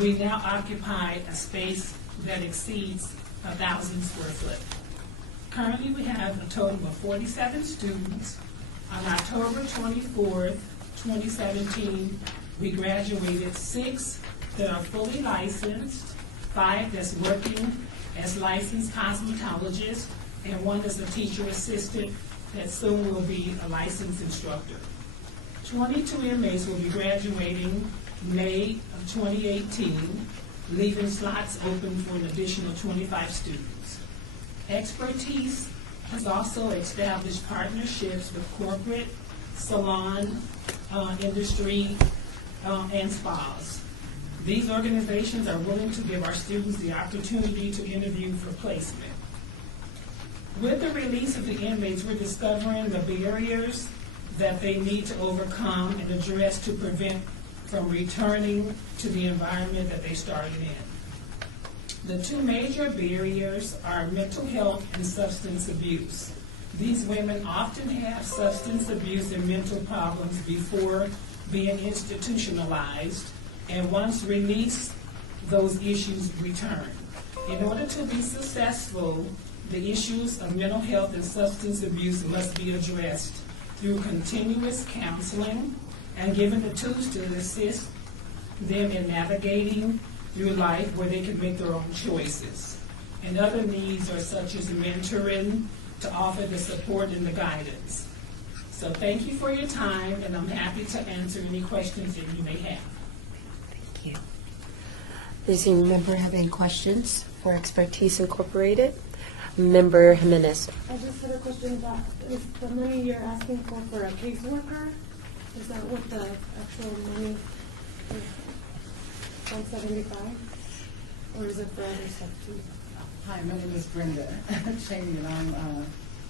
we now occupy a space that exceeds 1,000 square foot. Currently, we have a total of 47 students. On October 24th, 2017, we graduated 6 that are fully licensed, 5 that's working as licensed cosmetologists, and 1 is a teacher assistant that soon will be a licensed instructor. 22 inmates will be graduating May of 2018, leaving slots open for an additional 25 students. Expertise has also established partnerships with corporate, salon, industry, and spas. These organizations are willing to give our students the opportunity to interview for placement. With the release of the inmates, we're discovering the barriers that they need to overcome and address to prevent from returning to the environment that they started in. The two major barriers are mental health and substance abuse. These women often have substance abuse and mental problems before being institutionalized, and once released, those issues return. In order to be successful, the issues of mental health and substance abuse must be addressed through continuous counseling and given the tools to assist them in navigating through life where they can make their own choices. And other needs are such as mentoring to offer the support and the guidance. So thank you for your time, and I'm happy to answer any questions that you may have. Thank you. Does any member have any questions for Expertise Incorporated? Member Jimenez. I just had a question about, is the money you're asking for a caseworker? Is that what the actual money is, 175? Or is it for other stuff too? Hi, my name is Brenda Cheney, and I'm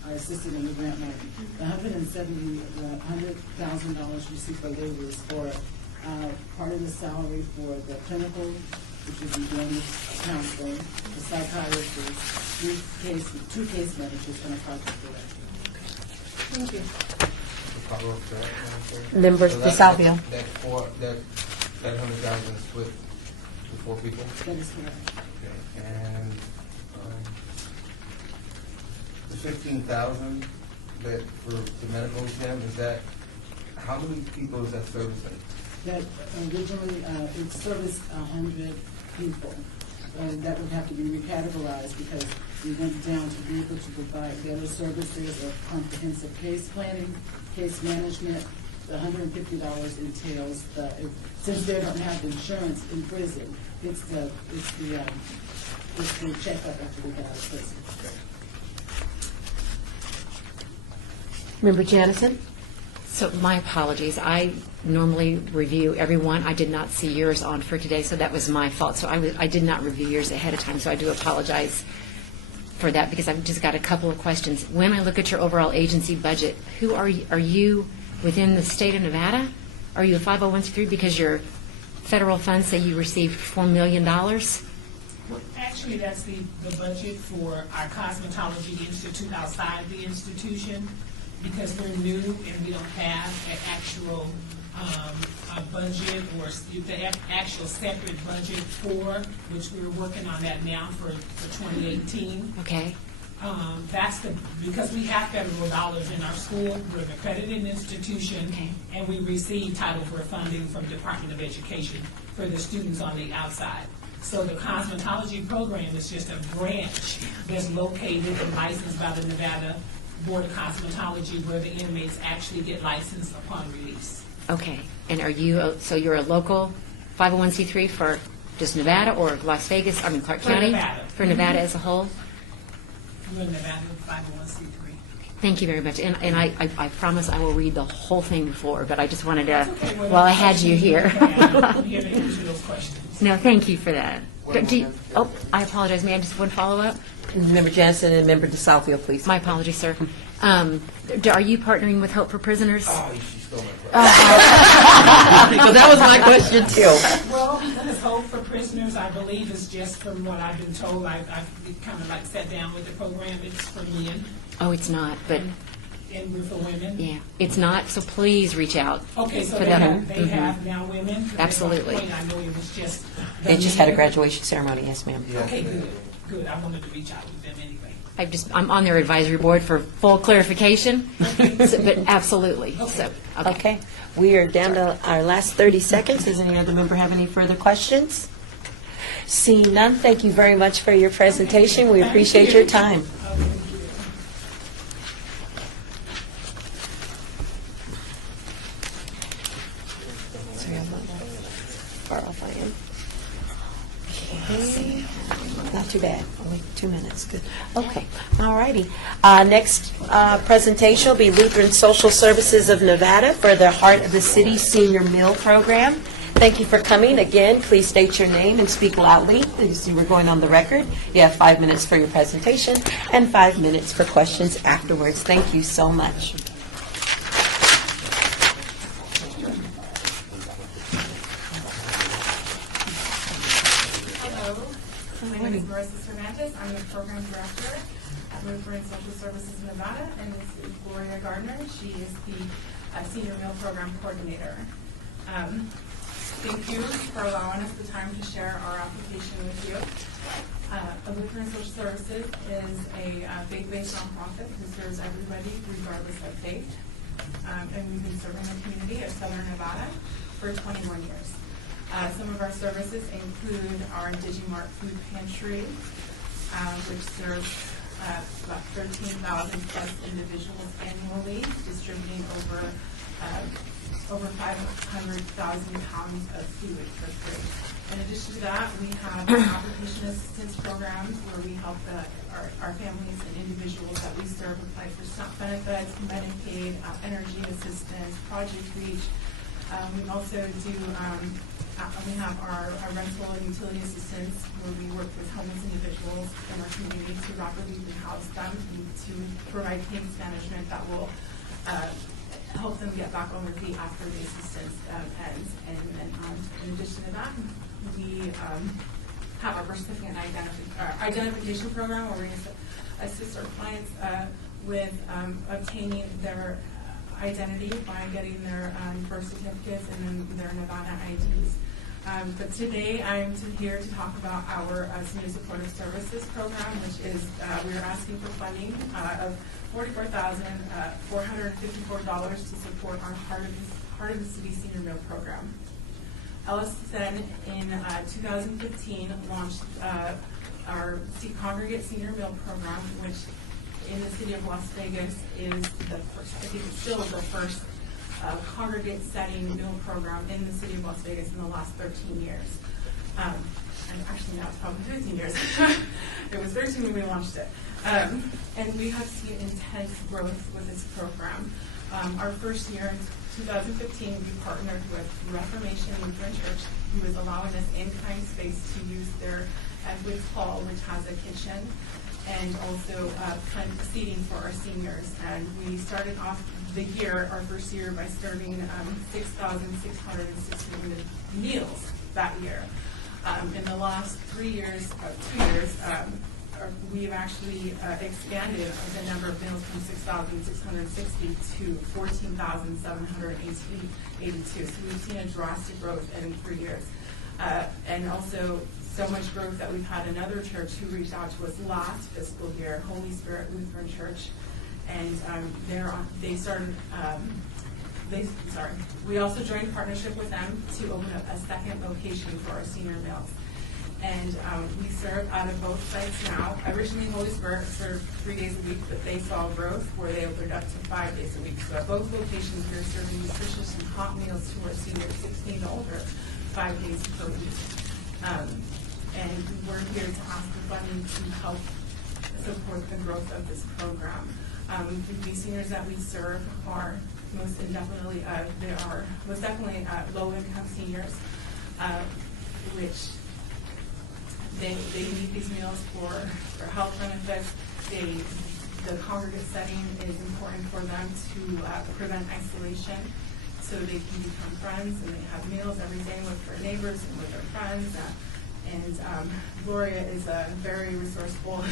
our assistant in the grant writing. The $100,000 received by labor is for part of the salary for the clinical, which is doing counseling, the psychiatrist, two case managers, and a project director. Thank you. Follow-up to that, Madam Chair? Member So that- DeSalvio. That 100,000 is split to 4 people? That is correct. Okay, and the 15,000 that for the medical exam, is that, how many people is that servicing? That originally, it serviced 100 people. That would have to be recategorized because we went down to be able to provide better services of comprehensive case planning, case management. The $150 entails since they don't have insurance in prison, it's the checkup after we get out of prison. Member Janison. So my apologies. I normally review everyone. I did not see yours on for today, so that was my fault. So I did not review yours ahead of time, so I do apologize for that because I've just got a couple of questions. When I look at your overall agency budget, who are you within the state of Nevada? Are you a 501c3 because your federal funds say you received $4 million? Well, actually, that's the budget for our cosmetology institute outside the institution, because we're new and we don't have an actual a budget or the actual separate budget for, which we're working on that now for 2018. Okay. Because we have federal dollars in our school, we're an accredited institution, Okay. and we receive Title IV funding from Department of Education for the students on the outside. So the cosmetology program is just a branch that's located and licensed by the Nevada Board of Cosmetology, where the inmates actually get licensed upon release. Okay. And are you, so you're a local 501c3 for just Nevada or Las Vegas, Clark For County? Nevada. For Nevada as a whole? We're Nevada 501c3. Thank you very much. And I promise I will read the whole thing before, but I just wanted to, Okay, well, while I had you here. I'm here to answer those questions. No, thank you for that. I apologize. May I just one follow-up? Member Janison and Member DeSalvio, please. My apologies, sir. Are you partnering with Hope for Prisoners? Oh, she stole my question. So that was my question, too. Well, because Hope for Prisoners, I believe, is just from what I've been told. I've kind of like sat down with the program. It's for men Oh, it's not, but, and we're for women. yeah, it's not, so please reach out. Okay, so For they them. have now women? Absolutely. At one point, I know it was just. the They just had a men. graduation ceremony, yes, ma'am. Okay, good. I wanted to reach out with them anyway. I'm on their advisory board for full clarification, but absolutely, so, okay. Okay, we are down to our last 30 seconds. Does any other member have any further questions? Seeing none, thank you very much for your presentation. We appreciate your time. Sorry, I'm not far off I am. Okay. Not too bad. Only 2 minutes. Good. Okay. All righty. Next presentation will be Lutheran Social Services of Nevada for the Heart of the City Senior Meal Program. Thank you for coming. Again, please state your name and speak loudly. You see we're going on the record. You have 5 minutes for your presentation and 5 minutes for questions afterwards. Thank you so much. Hello, my name is Marissa Cervantes. I'm the program director at Lutheran Social Services Nevada, and this is Gloria Gardner. She is the senior meal program coordinator. Thank you for allowing us the time to share our application with you. Lutheran Social Services is a faith-based nonprofit who serves everybody regardless of faith. And we've been serving the community of Southern Nevada for 21 years. Some of our services include our Digimart Food Pantry, which serves about 13,000 plus individuals annually, distributing over 500,000 pounds of food for free. In addition to that, we have application assistance programs where we help our families and individuals that we serve apply for SNAP benefits, Medicaid, energy assistance, Project Reach. We also do, we have our rental and utility assistance where we work with homeless individuals in our community to rapidly house them and to provide case management that will help them get back on their feet after the assistance ends. And then in addition to that, we have our birth certificate identification program where we assist our clients with obtaining their identity by getting their birth certificates and then their Nevada IDs. But today I'm here to talk about our Senior Supportive Services program, which is we are asking for funding of $44,454 to support our Heart of the City Senior Meal Program. LSN in 2015 launched our Congregate Senior Meal Program, which in the city of Las Vegas is the first, I think it's still the first congregate setting meal program in the city of Las Vegas in the last 13 years. And actually now it's probably 15 years. It was 13 when we launched it. And we have seen intense growth with this program. Our first year in 2015, we partnered with Reformation Lutheran Church, who is allowing us in-kind space to use their Edwards Hall, which has a kitchen, and also kind of seating for our seniors. And we started off the year, our first year, by serving 6,660 meals that year. In the last 2 years, we've actually expanded the number of meals from 6,660 to 14,782. So we've seen a drastic growth in 3 years. And also so much growth that we've had another church who reached out to us last fiscal year, Holy Spirit Lutheran Church. And we also joined partnership with them to open up a second location for our senior meals. And we serve out of both sites now. Originally, Holy Spirit served 3 days a week, but they saw growth where they opened up to 5 days a week. So at both locations, we're serving nutritious and hot meals to our seniors 16 and older 5 days per week. And we're here to ask for funding to help support the growth of this program. The seniors that we serve are most definitely low-income seniors, which they need these meals for health benefits. The congregate setting is important for them to prevent isolation, so they can become friends and they have meals every day with their neighbors and with their friends. And Gloria is a very resourceful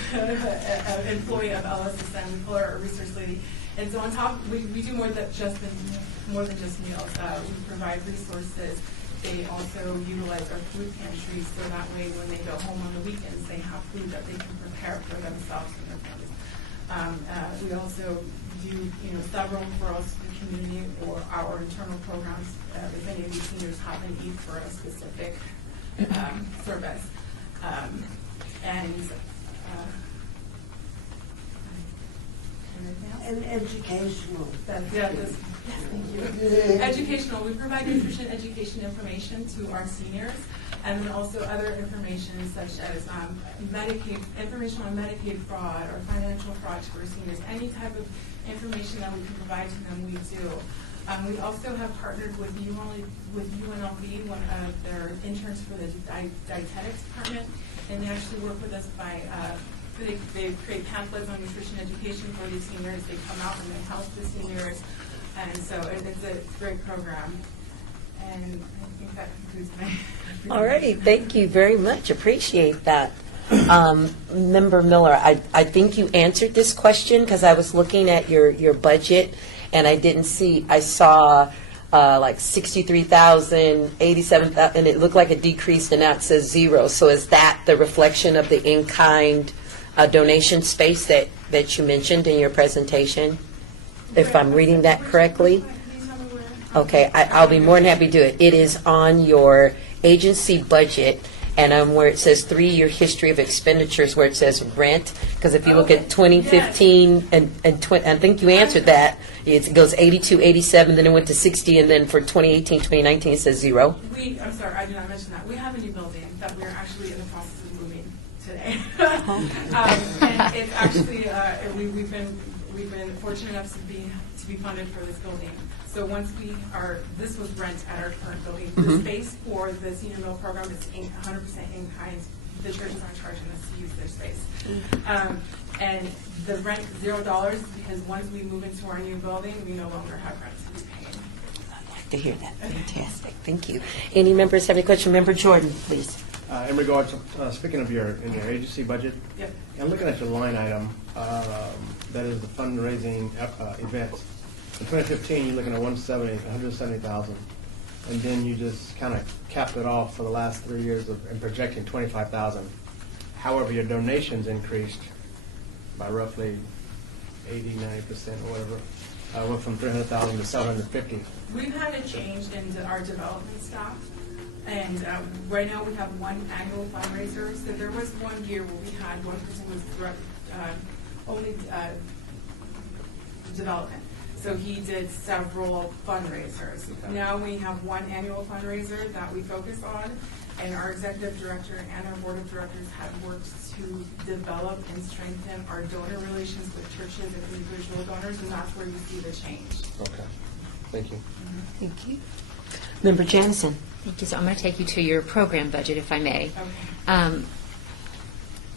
employee of LSSN. We call her a resource lady. And so on top, we do more than just meals. We provide resources. They also utilize our food pantries, so that way when they go home on the weekends, they have food that they can prepare for themselves and their families. We also do several referrals to the community or our internal programs if any of these seniors have a need for a specific service. And educational. Thank you. Educational. We provide nutrition education information to our seniors, and then also other information such as Medicaid, information on Medicaid fraud or financial fraud to our seniors. Any type of information that we can provide to them, we do. We also have partnered with UNLV, one of their interns for the dietetics department, and they actually work with us by they create pamphlets on nutrition education for these seniors. They come out and they help the seniors, and so it's a great program. And I think that concludes my. All righty, thank you very much, appreciate that. Member Miller, I think you answered this question because I was looking at your budget and I didn't see, I saw like 63,000, 87,000, and it looked like it decreased and now it says zero. So is that the reflection of the in-kind donation space that you mentioned in your presentation? If I'm reading that correctly? Okay, I'll be more than happy to do it. It is on your agency budget, and where it says 3-year history of expenditures, where it says rent, because if you look at 2015, and I think you answered that, it goes 82, 87, then it went to 60, and then for 2018, 2019, it says zero. I'm sorry, I did not mention that. We have a new building that we're actually in the process of moving today. And it's actually, we've been fortunate enough to be funded for this building. So once this was rent at our current building. The space for the senior meal program is 100% in kind. The churches aren't charging us to use their space. And the rent $0 because once we move into our new building, we no longer have rent to be paying. I'd like to hear that. Fantastic. Thank you. Any members have any question? Member Jordan, please. In regards to, speaking of your agency budget, Yep. I'm looking at your line item, that is the fundraising events. In 2015, you're looking at 170,000, and then you just kind of capped it off for the last 3 years and projecting 25,000. However, your donations increased by roughly 80, 90% or whatever. Went from 300,000 to 750. We've had a change in our development staff, and right now we have one annual fundraiser. So there was 1 year where we had one person who was only development. So he did several fundraisers. Now we have one annual fundraiser that we focus on, and our executive director and our board of directors have worked to develop and strengthen our donor relations with churches and individual donors, and that's where you see the change. Okay. Thank you. Thank you. Member Jansen. Thank you. So I'm going to take you to your program budget, if I may. Okay.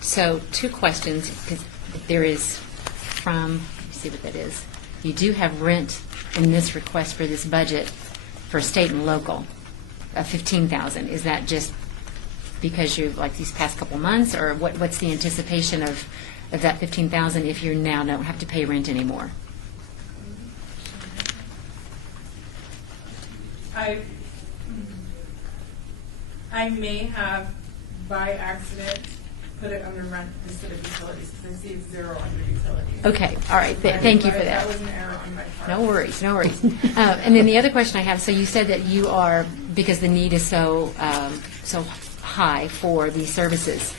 So 2 questions, because there is from, let me see what that is. You do have rent in this request for this budget for state and local of $15,000. Is that just because you like these past couple months, or what's the anticipation of that $15,000 if you now don't have to pay rent anymore? I may have by accident put it under rent instead of utilities because I see it's 0 under utilities. Okay, all right. Thank you for that. That was an error on my part. No worries, no worries. And then the other question I have, so you said that you are, because the need is so high for these services,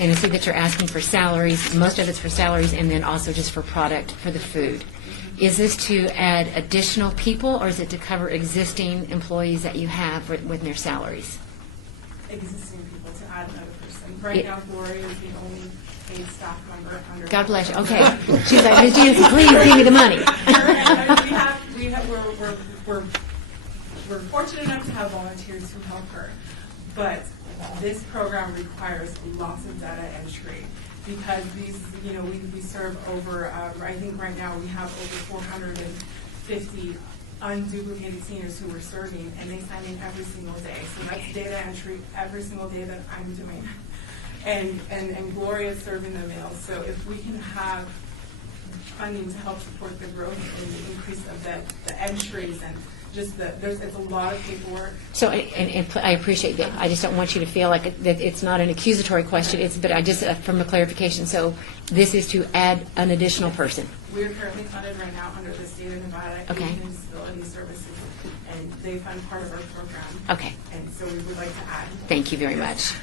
and I see that you're asking for salaries, most of it's for salaries, and then also just for product, for the food. Is this to add additional people, or is it to cover existing employees that you have with their salaries? Existing people to add another person. Right now, Gloria is the only paid staff member under. God bless you. Okay. She's like, Ms. Jansen, please give me the money. We're fortunate enough to have volunteers who help her, but this program requires lots of data entry because we serve over, I think right now we have over 450 unduplicated seniors who we're serving, and they sign in every single day. So that's data entry every single day that I'm doing. And Gloria is serving the meals. So if we can have funding to help support the growth and the increase of the entries and just it's a lot of paperwork. So, and I appreciate that. I just don't want you to feel like that it's not an accusatory question. But I just, from a clarification, so this is to add an additional person. We are currently funded right now under the State of Nevada Okay. Aging and Disability Services, and they fund part of our program. Okay. And so we would like to add. Thank you very much.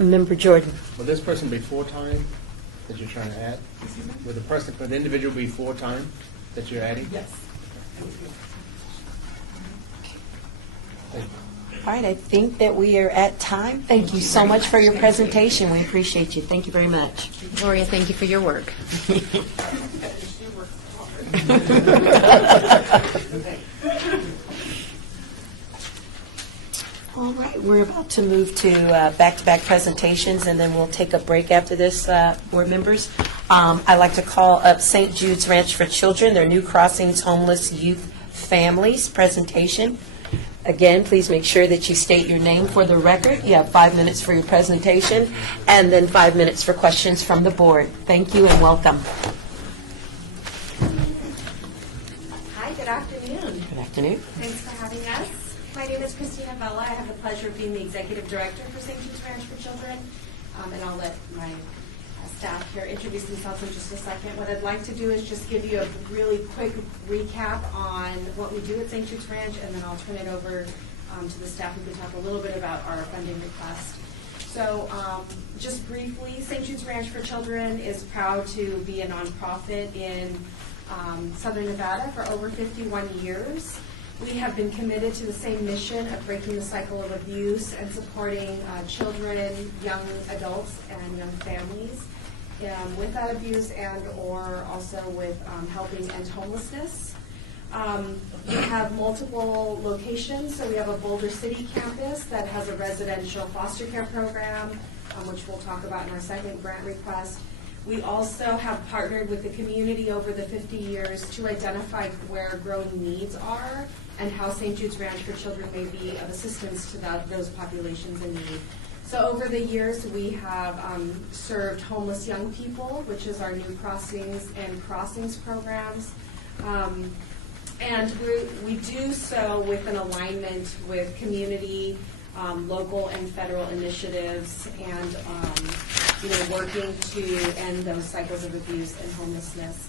Member Jordan. Will this person be full-time that you're trying to add? Will the individual be full-time that you're adding? Yes. Thank you. All right, I think that we are at time. Thank you so much for your presentation. We appreciate you. Thank you very much. Gloria, thank you for your work. All right, we're about to move to back-to-back presentations, and then we'll take a break after this, board members. I'd like to call up St. Jude's Ranch for Children, their New Crossings Homeless Youth Families presentation. Again, please make sure that you state your name for the record. You have 5 minutes for your presentation, and then 5 minutes for questions from the board. Thank you and welcome. Hi, good afternoon. Good afternoon. Thanks for having us. My name is Christina Vella. I have the pleasure of being the Executive Director for St. Jude's Ranch for Children, and I'll let my staff here introduce themselves in just a second. What I'd like to do is just give you a really quick recap on what we do at St. Jude's Ranch, and then I'll turn it over to the staff who can talk a little bit about our funding request. So just briefly, St. Jude's Ranch for Children is proud to be a nonprofit in Southern Nevada for over 51 years. We have been committed to the same mission of breaking the cycle of abuse and supporting children, young adults, and young families with that abuse and or also with helping end homelessness. We have multiple locations. So we have a Boulder City campus that has a residential foster care program, which we'll talk about in our second grant request. We also have partnered with the community over the 50 years to identify where growing needs are and how St. Jude's Ranch for Children may be of assistance to those populations in need. So over the years, we have served homeless young people, which is our New Crossings and Crossings programs. And we do so with an alignment with community, local and federal initiatives, and working to end those cycles of abuse and homelessness.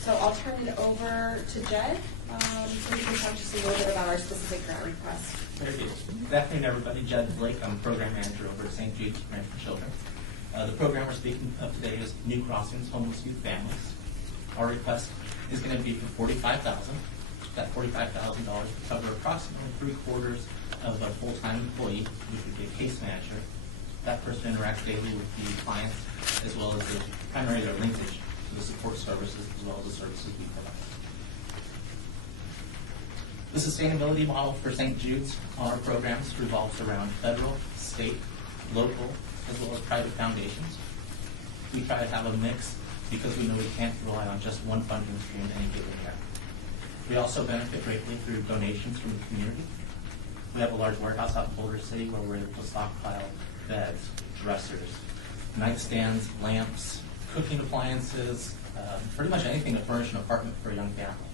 So I'll turn it over to Jed, so we can talk just a little bit about our specific grant request. Very good. Good afternoon, everybody. Jed Blake. I'm Program Manager over at St. Jude's Ranch for Children. The program we're speaking of today is New Crossings Homeless Youth Families. Our request is going to be for $45,000. That $45,000 will cover approximately 3/4 of a full-time employee, which would be a case manager. That person interacts daily with the clients, as well as primarily their linkage to the support services, as well as the services we provide. The sustainability model for St. Jude's on our programs revolves around federal, state, local, as well as private foundations. We try to have a mix because we know we can't rely on just one funding stream any given year. We also benefit greatly through donations from the community. We have a large warehouse out in Boulder City where we're able to stockpile beds, dressers, nightstands, lamps, cooking appliances, pretty much anything to furnish an apartment for a young family.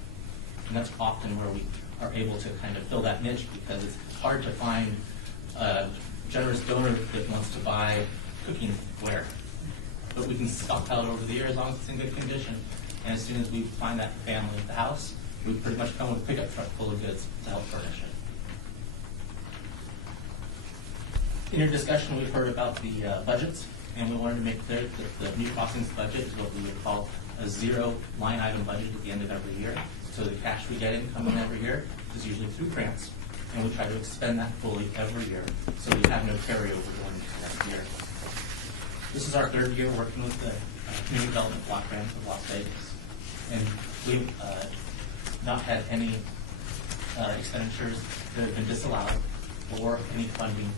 And that's often where we are able to kind of fill that niche because it's hard to find a generous donor that wants to buy cooking ware. But we can stockpile it over the year as long as it's in good condition. And as soon as we find that family at the house, we pretty much come with a pickup truck full of goods to help furnish it. In your discussion, we've heard about the budgets, and we wanted to make clear that the New Crossings budget is what we would call a zero line item budget at the end of every year. So the cash we get in coming every year is usually through grants, and we try to expend that fully every year so we have no carryover going into next year. This is our third year working with the Community Development Block Grant of Las Vegas, and we've not had any expenditures that have been disallowed or any funding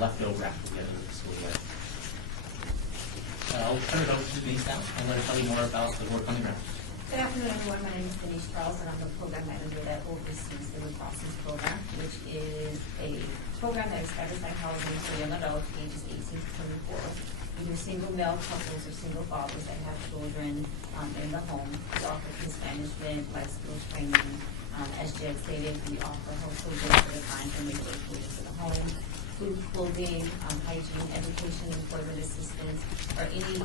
left over after the end of the school year. I'll turn it over to Denise now and let her tell you more about the work on the ground. Good afternoon, everyone. My name is Denise Charles, and I'm the program manager that oversees the New Crossings program, which is a program that establishes housing for young adults ages 18 to 24. Either single male couples or single fathers that have children in the home. We offer case management, life skills training. As Jed stated, we offer household goods for the clients and they bring food into the home. Food, clothing, hygiene, education, employment assistance, or any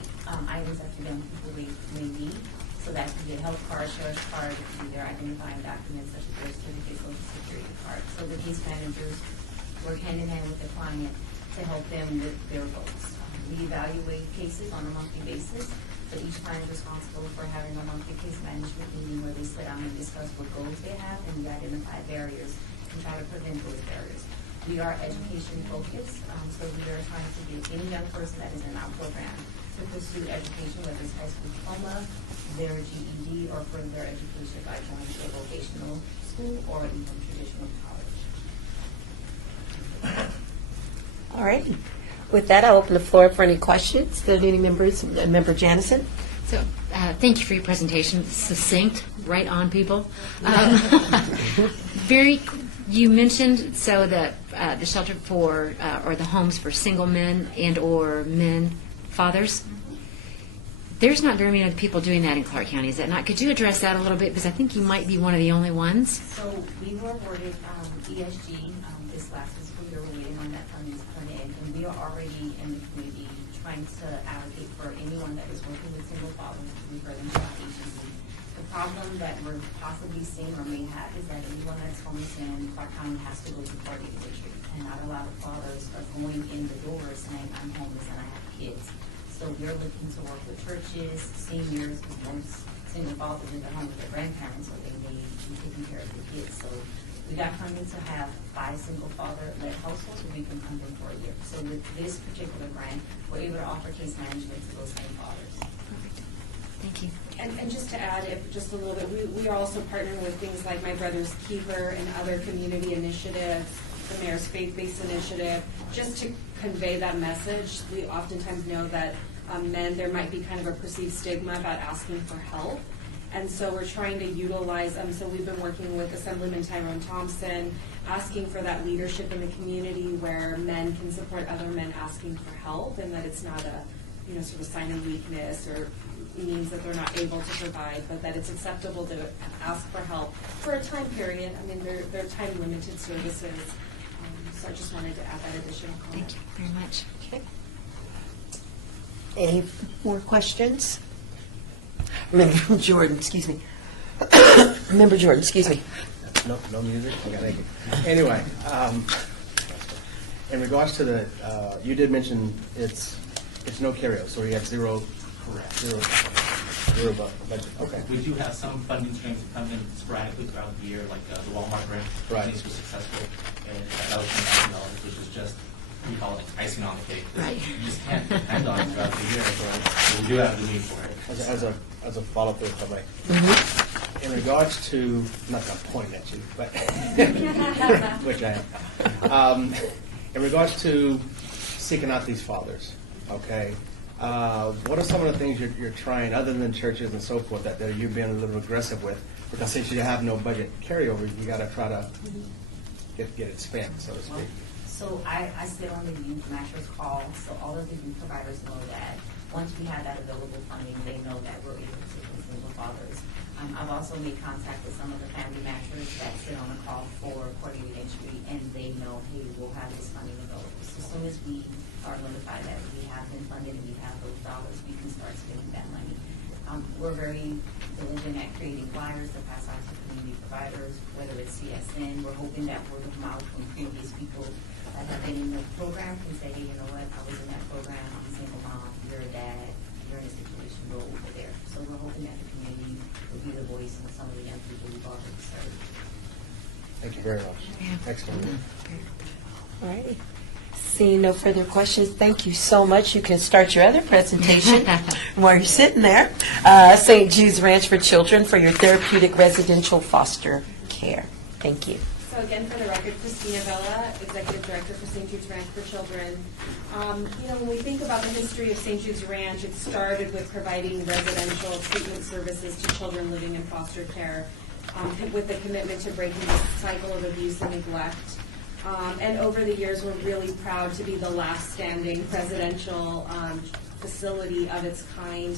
items that the young people may need. So that could be a health card, sheriff's card, it could be their identifying documents such as their certificate, social security card. So the case managers work hand in hand with the client to help them with their goals. We evaluate cases on a monthly basis, but each client is responsible for having a monthly case management meeting where they sit down and discuss what goals they have and we identify barriers and try to prevent those barriers. We are education focused, so we are trying to get any young person that is in our program to pursue education, whether it's high school diploma, their GED, or further their education by going to a vocational school or even traditional college. All right. With that, I'll open the floor for any questions. Are there any members? Member Janison? So, thank you for your presentation. Succinct, right on people. You mentioned the shelter for or the homes for single men and or men fathers. There's not very many other people doing that in Clark County, is that not? Could you address that a little bit, because I think you might be one of the only ones. So we were awarded ESG this last fiscal year. We're waiting on that funding to come in, and we are already in the community trying to allocate for anyone that is working with single fathers to refer them to our agency. The problem that we're possibly seeing or may have is that anyone that's homeless in Clark County has to go to court entry, and not a lot of fathers are going in the door saying, I'm homeless and I have kids. So we're looking to work with churches, seniors, because most single fathers in their home with their grandparents, so they may be taking care of the kids. So we got funding to have 5 single father-led households where we can fund them for a year. So with this particular grant, we're able to offer case management to those same fathers. Perfect. Thank you. And just to add just a little bit, we are also partnering with things like My Brother's Keeper and other community initiatives, the Mayor's Faith-Based Initiative, just to convey that message. We oftentimes know that men, there might be kind of a perceived stigma about asking for help. And so we're trying to utilize, so we've been working with Assemblyman Tyrone Thompson, asking for that leadership in the community where men can support other men asking for help, and that it's not a, sort of sign of weakness or means that they're not able to provide, but that it's acceptable to ask for help for a time period. I mean, they're time-limited services. So I just wanted to add that additional comment. Thank you very much. Okay. Any more questions? Member Jordan, excuse me. Member Jordan, excuse me. No music? I got naked. Anyway, in regards to the, you did mention it's no carryover, so you have zero. Correct. Zero budget. Okay. We do have some funding streams that come in sporadically throughout the year, like the Walmart grant. Right. These were successful, and that was $10,000, which is just, we call it icing on the cake. Right. You just can't depend on it throughout the year, so we do have the need for it. As a follow-up, if I may. In regards to, not going to point at you, but which I am. In regards to seeking out these fathers, okay. What are some of the things you're trying, other than churches and so forth, that you're being a little aggressive with? Because since you have no budget carryover, you got to try to get it spent, so to speak. So I sit on the youth mattress call, so all of the youth providers know that once we have that available funding, they know that we're able to take in single fathers. I've also made contact with some of the family matchers that sit on a call for coordinated entry, and they know, hey, we'll have this funding available. So as soon as we are notified that we have been funded and we have those dollars, we can start spending that money. We're very diligent at creating flyers to pass out to community providers, whether it's CSN. We're hoping that word of mouth from previous people that have been in the program can say, hey, you know what, I was in that program, I'm a single mom, you're a dad, you're in a situation, go over there. So we're hoping that the community will be the voice of some of the young people we've already served. Thank you very much. Excellent. All righty. Seeing no further questions, thank you so much. You can start your other presentation while you're sitting there. St. Jude's Ranch for Children for your therapeutic residential foster care. Thank you. So again, for the record, Christina Vela, Executive Director for St. Jude's Ranch for Children. When we think about the history of St. Jude's Ranch, it started with providing residential treatment services to children living in foster care with the commitment to breaking the cycle of abuse and neglect. And over the years, we're really proud to be the last standing residential facility of its kind.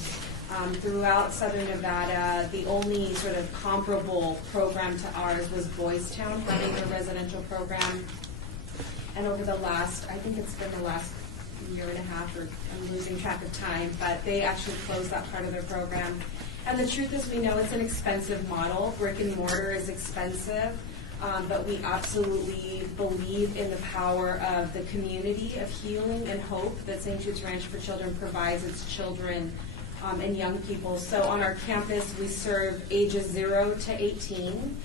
Throughout Southern Nevada, the only sort of comparable program to ours was Boys Town running a residential program. And over the last, I think it's been the last year and a half, or I'm losing track of time, but they actually closed that part of their program. And the truth is, we know it's an expensive model. Brick and mortar is expensive. But we absolutely believe in the power of the community of healing and hope that St. Jude's Ranch for Children provides its children and young people. So on our campus, we serve ages 0 to 18,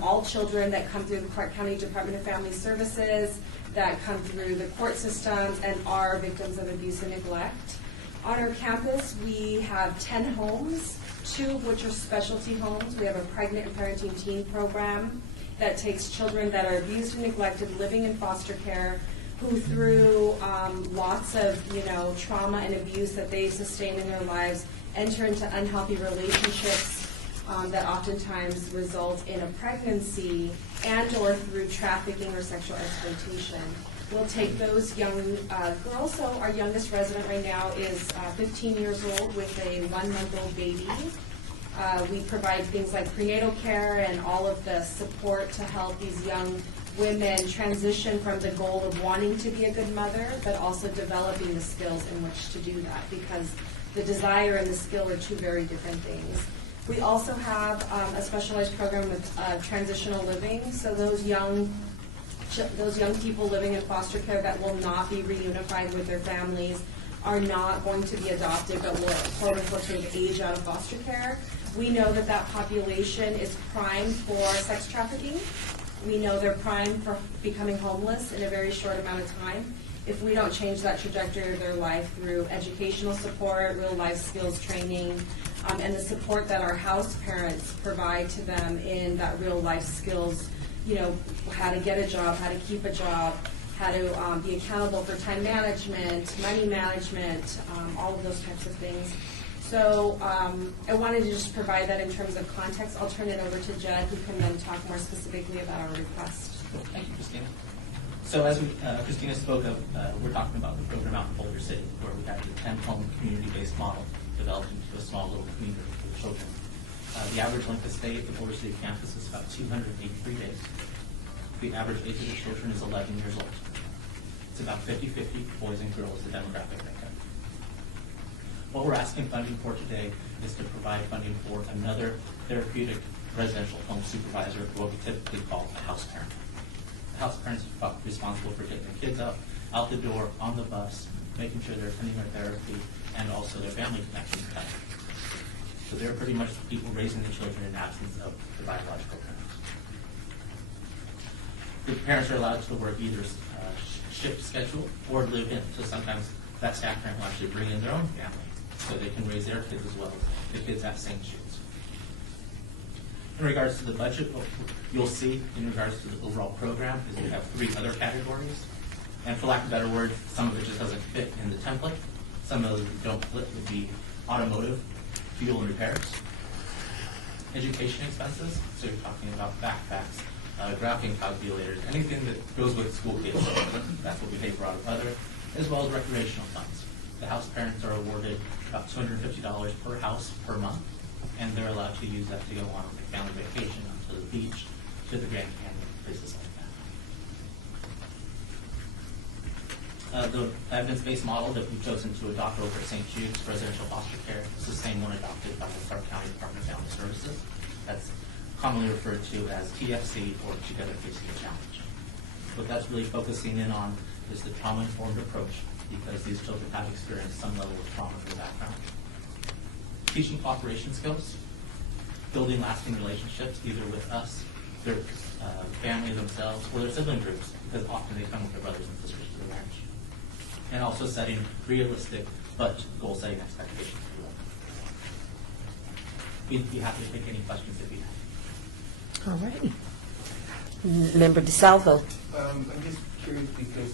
all children that come through the Clark County Department of Family Services, that come through the court systems, and are victims of abuse and neglect. On our campus, we have 10 homes, 2 of which are specialty homes. We have a pregnant and parenting teen program that takes children that are abused and neglected, living in foster care, who through lots of trauma and abuse that they've sustained in their lives, enter into unhealthy relationships that oftentimes result in a pregnancy and/or through trafficking or sexual exploitation. We'll take those young girls. So our youngest resident right now is 15 years old with a 1-month-old baby. We provide things like prenatal care and all of the support to help these young women transition from the goal of wanting to be a good mother, but also developing the skills in which to do that, because the desire and the skill are two very different things. We also have a specialized program with transitional living, so those young people living in foster care that will not be reunified with their families are not going to be adopted, but will quote unquote sort of age out of foster care. We know that that population is primed for sex trafficking. We know they're primed for becoming homeless in a very short amount of time. If we don't change that trajectory of their life through educational support, real life skills training, and the support that our house parents provide to them in that real life skills, you know, how to get a job, how to keep a job, how to be accountable for time management, money management, all of those types of things. So I wanted to just provide that in terms of context. I'll turn it over to Jed, who can then talk more specifically about our request. Thank you, Christina. So as Christina spoke of, we're talking about the program out in Boulder City, where we have the 10-home community-based model developed into a small little community for children. The average length of stay at the Boulder City campus is about 283 days. The average age of the children is 11 years old. It's about 50-50 boys and girls, the demographic makeup. What we're asking funding for today is to provide funding for another therapeutic residential home supervisor, what we typically call a house parent. The house parents are responsible for getting the kids out the door, on the bus, making sure they're attending their therapy, and also their family connections with them. So they're pretty much the people raising the children in absence of the biological parents. The parents are allowed to work either shift schedule or live in. So sometimes that staff parent will actually bring in their own family so they can raise their kids as well as the kids at St. Jude's. In regards to the budget, what you'll see in regards to the overall program is we have 3 other categories. And for lack of a better word, some of it just doesn't fit in the template. Some of those that don't fit would be automotive, fuel and repairs, education expenses, so you're talking about backpacks, graphing calculators, anything that goes with school kids. That's what we pay for out of other, as well as recreational funds. The house parents are awarded about $250 per house per month, and they're allowed to use that to go on a family vacation, to the beach, to the Grand Canyon, places like that. The evidence-based model that we've chosen to adopt over at St. Jude's Residential Foster Care is the same one adopted by the Clark County Department of Family Services. That's commonly referred to as TFC, or Together Facing a Challenge. What that's really focusing in on is the trauma-informed approach, because these children have experienced some level of trauma in their background. Teaching cooperation skills, building lasting relationships, either with us, their family themselves, or their sibling groups, because often they come with their brothers and sisters to the ranch. And also setting realistic but goal-setting expectations for them. We'd be happy to take any questions if you have. All right. Member DeSalvo. I'm just curious because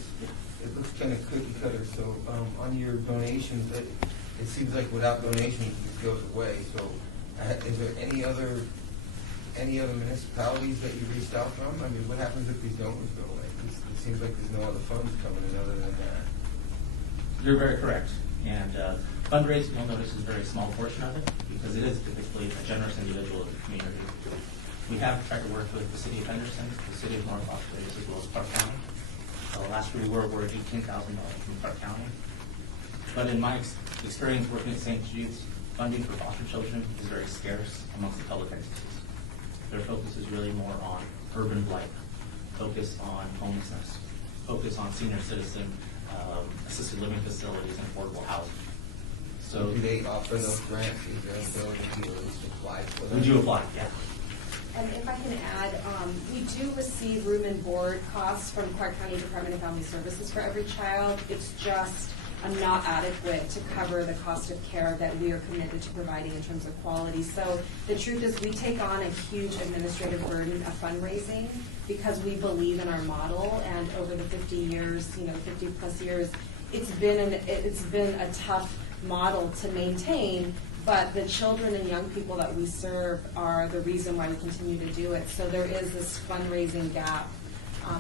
it looks kind of cookie cutter. So on your donations, it seems like without donations it goes away. So is there any other municipalities that you reached out from? I mean, what happens if these donors go away? It seems like there's no other funds coming in other than that. You're very correct. And fundraising, you'll notice, is a very small portion of it because it is typically a generous individual of the community. We have tried to work with the City of Henderson, the City of North Las Vegas, as well as Clark County. Last year we were awarded $18,000 from Clark County. But in my experience working at St. Jude's, funding for foster children is very scarce amongst the public entities. Their focus is really more on urban blight, focus on homelessness, focus on senior citizen assisted living facilities and affordable housing. So do they offer those grants? Is there an ability to at least apply for them? We do apply, yeah. And if I can add, we do receive room and board costs from Clark County Department of Family Services for every child. It's just not adequate to cover the cost of care that we are committed to providing in terms of quality. So the truth is we take on a huge administrative burden of fundraising because we believe in our model, and over the 50 years, 50 plus years, it's been a tough model to maintain, but the children and young people that we serve are the reason why we continue to do it. So there is this fundraising gap,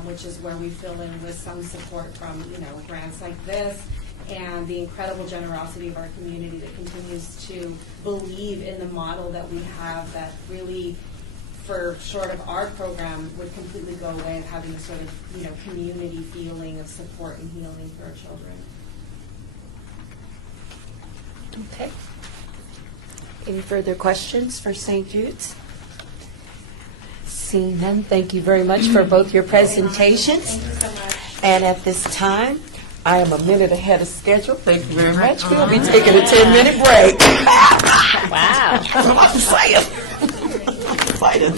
which is where we fill in with some support from, grants like this, and the incredible generosity of our community that continues to believe in the model that we have that really, for short of our program, would completely go away of having a sort of, community feeling of support and healing for our children. Okay. Any further questions for St. Jude's? Seeing none, thank you very much for both your presentations. Thank you so much. And at this time, I am a minute ahead of schedule. Thank you very much. We'll be taking a 10-minute break. Wow. I'm excited.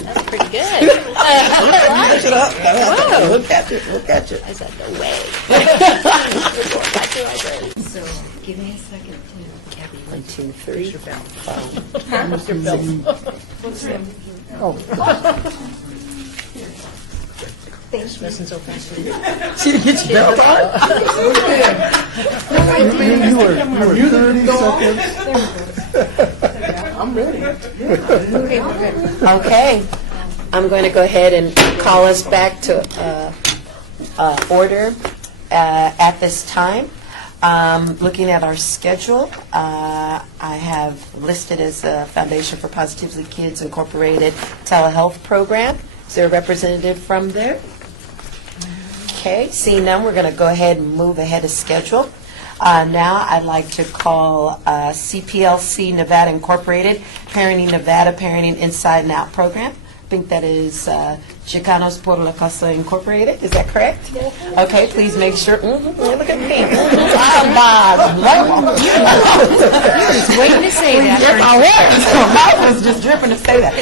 That's pretty good. Push it up. Whoa. Look at it. Look at it. I said, no way. So, give me a second to... 1, 2, 3. Mr. Bell. Thanks. Listen so fast. She didn't get your belt on? You were 30 seconds. I'm ready. Okay. I'm going to go ahead and call us back to order at this time. Looking at our schedule, I have listed as a Foundation for Positively Kids Incorporated telehealth program. Is there a representative from there? Okay, seeing none, we're going to go ahead and move ahead of schedule. Now I'd like to call CPLC Nevada Incorporated, Parenting Nevada, Parenting Inside and Out program. I think that is Chicanos por la Casa Incorporated. Is that correct? Okay, please make sure. Look at me. Just waiting to say that. I was just dripping to say that.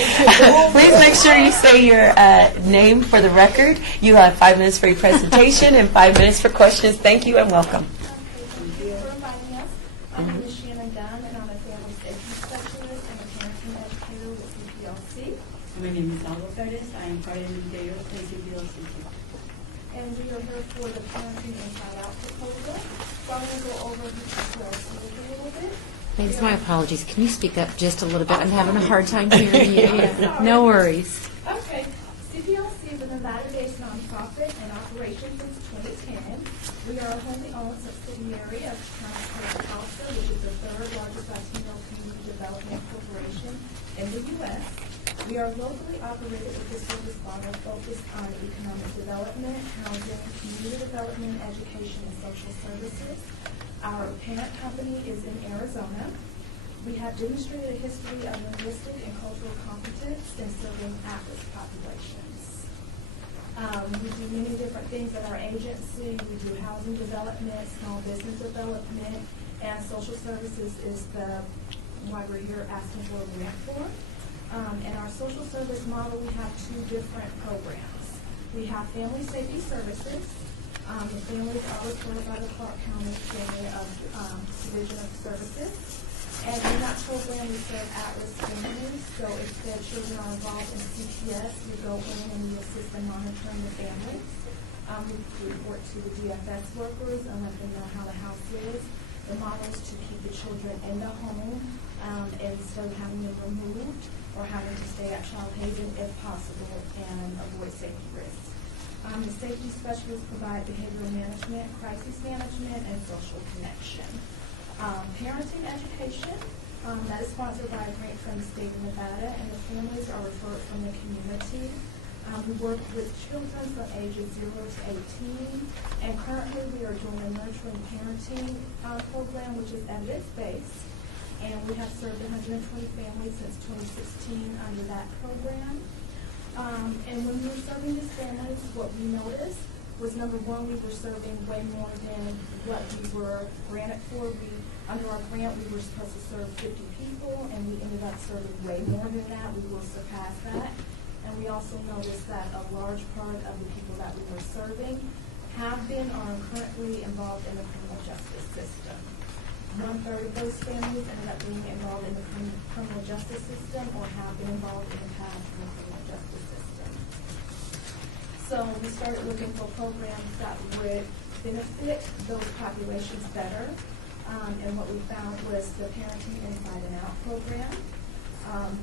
Please make sure you say your name for the record. You have 5 minutes for your presentation and 5 minutes for questions. Thank you and welcome. Thank you for inviting us. My name is Shannon Dunn, and I'm a family safety specialist and a parenting educator with CPLC. My name is Alba Perez. I am part educator of CPLC. And we are here for the Parenting Inside Out proposal. So I'm going to go over the CPLC with you a little bit. Ladies, my apologies. Can you speak up just a little bit? I'm having a hard time hearing you. No worries. Okay. CPLC is a Nevada-based nonprofit in operation since 2010. We are a wholly owned subsidiary of Chicanos por la Casa, which is the third largest Latino community development corporation in the U.S. We are locally operated with a service model focused on economic development, housing, community development, education, and social services. Our parent company is in Arizona. We have demonstrated a history of linguistic and cultural competence in serving at-risk populations. We do many different things at our agency. We do housing development, small business development, and social services is the why we're here asking for a grant for. In our social service model, we have 2 different programs. We have family safety services. The families are referred by the Clark County Family Division of Services. And in that program, we serve at-risk families. So if the children are involved in CPS, we go in and we assist in monitoring the families. We report to the DFS workers and let them know how the house is. The model is to keep the children in the home instead of having them removed or having to stay at Child Haven if possible and avoid safety risks. The safety specialists provide behavioral management, crisis management, and social connection. Parenting education, that is sponsored by a grant from the state of Nevada, and the families are referred from the community. We work with children from ages 0 to 18, and currently we are doing a nurturing parenting program, which is evidence-based. And we have served 120 families since 2016 under that program. And when we were serving these families, what we noticed was, number one, we were serving way more than what we were granted for. Under our grant, we were supposed to serve 50 people, and we ended up serving way more than that. We will surpass that. And we also noticed that a large part of the people that we were serving have been or are currently involved in the criminal justice system. 1/3 of those families ended up being involved in the criminal justice system or have been involved in the past in the criminal justice system. So we started looking for programs that would benefit those populations better. And what we found was the Parenting Inside and Out program.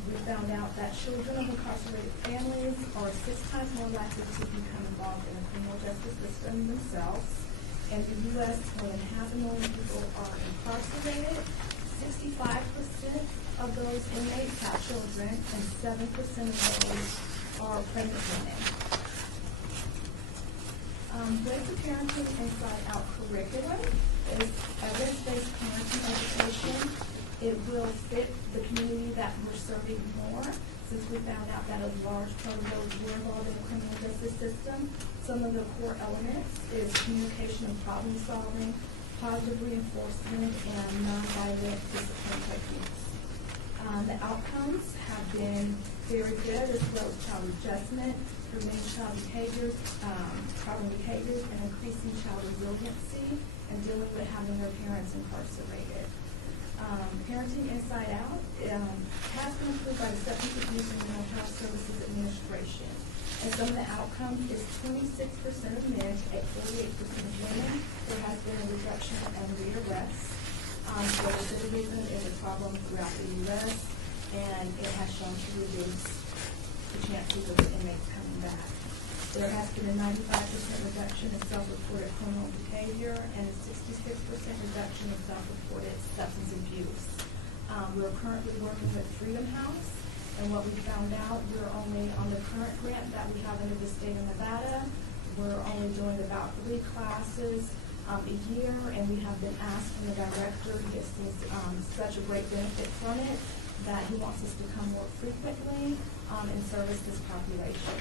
We found out that children of incarcerated families are 6 times more likely to become involved in the criminal justice system themselves. In the U.S., more than 500,000 people are incarcerated. 65% of those inmates have children, and 7% of those are pregnant women. With the Parenting Inside Out curriculum is evidence-based parenting education. It will fit the community that we're serving more, since we found out that a large part of those were involved in the criminal justice system. Some of the core elements is communication and problem solving, positive reinforcement, and nonviolent discipline techniques. The outcomes have been very good, as well as child adjustment, preventing child behaviors, problem behaviors, and increasing child resiliency, and dealing with having their parents incarcerated. Parenting Inside Out has been approved by the Substance Abuse and Mental Health Services Administration. And some of the outcomes is 26% of men and 48% of women. There has been a reduction in rearrests. So recidivism is a problem throughout the U.S., and it has shown to reduce the chances of the inmates coming back. There has been a 95% reduction in self-reported criminal behavior and a 66% reduction in self-reported substance abuse. We're currently working with Freedom House, and what we found out, we're only on the current grant that we have under the state of Nevada, we're only doing about 3 classes a year, and we have been asked from the director, he gets such a great benefit from it, that he wants us to come more frequently and service this population.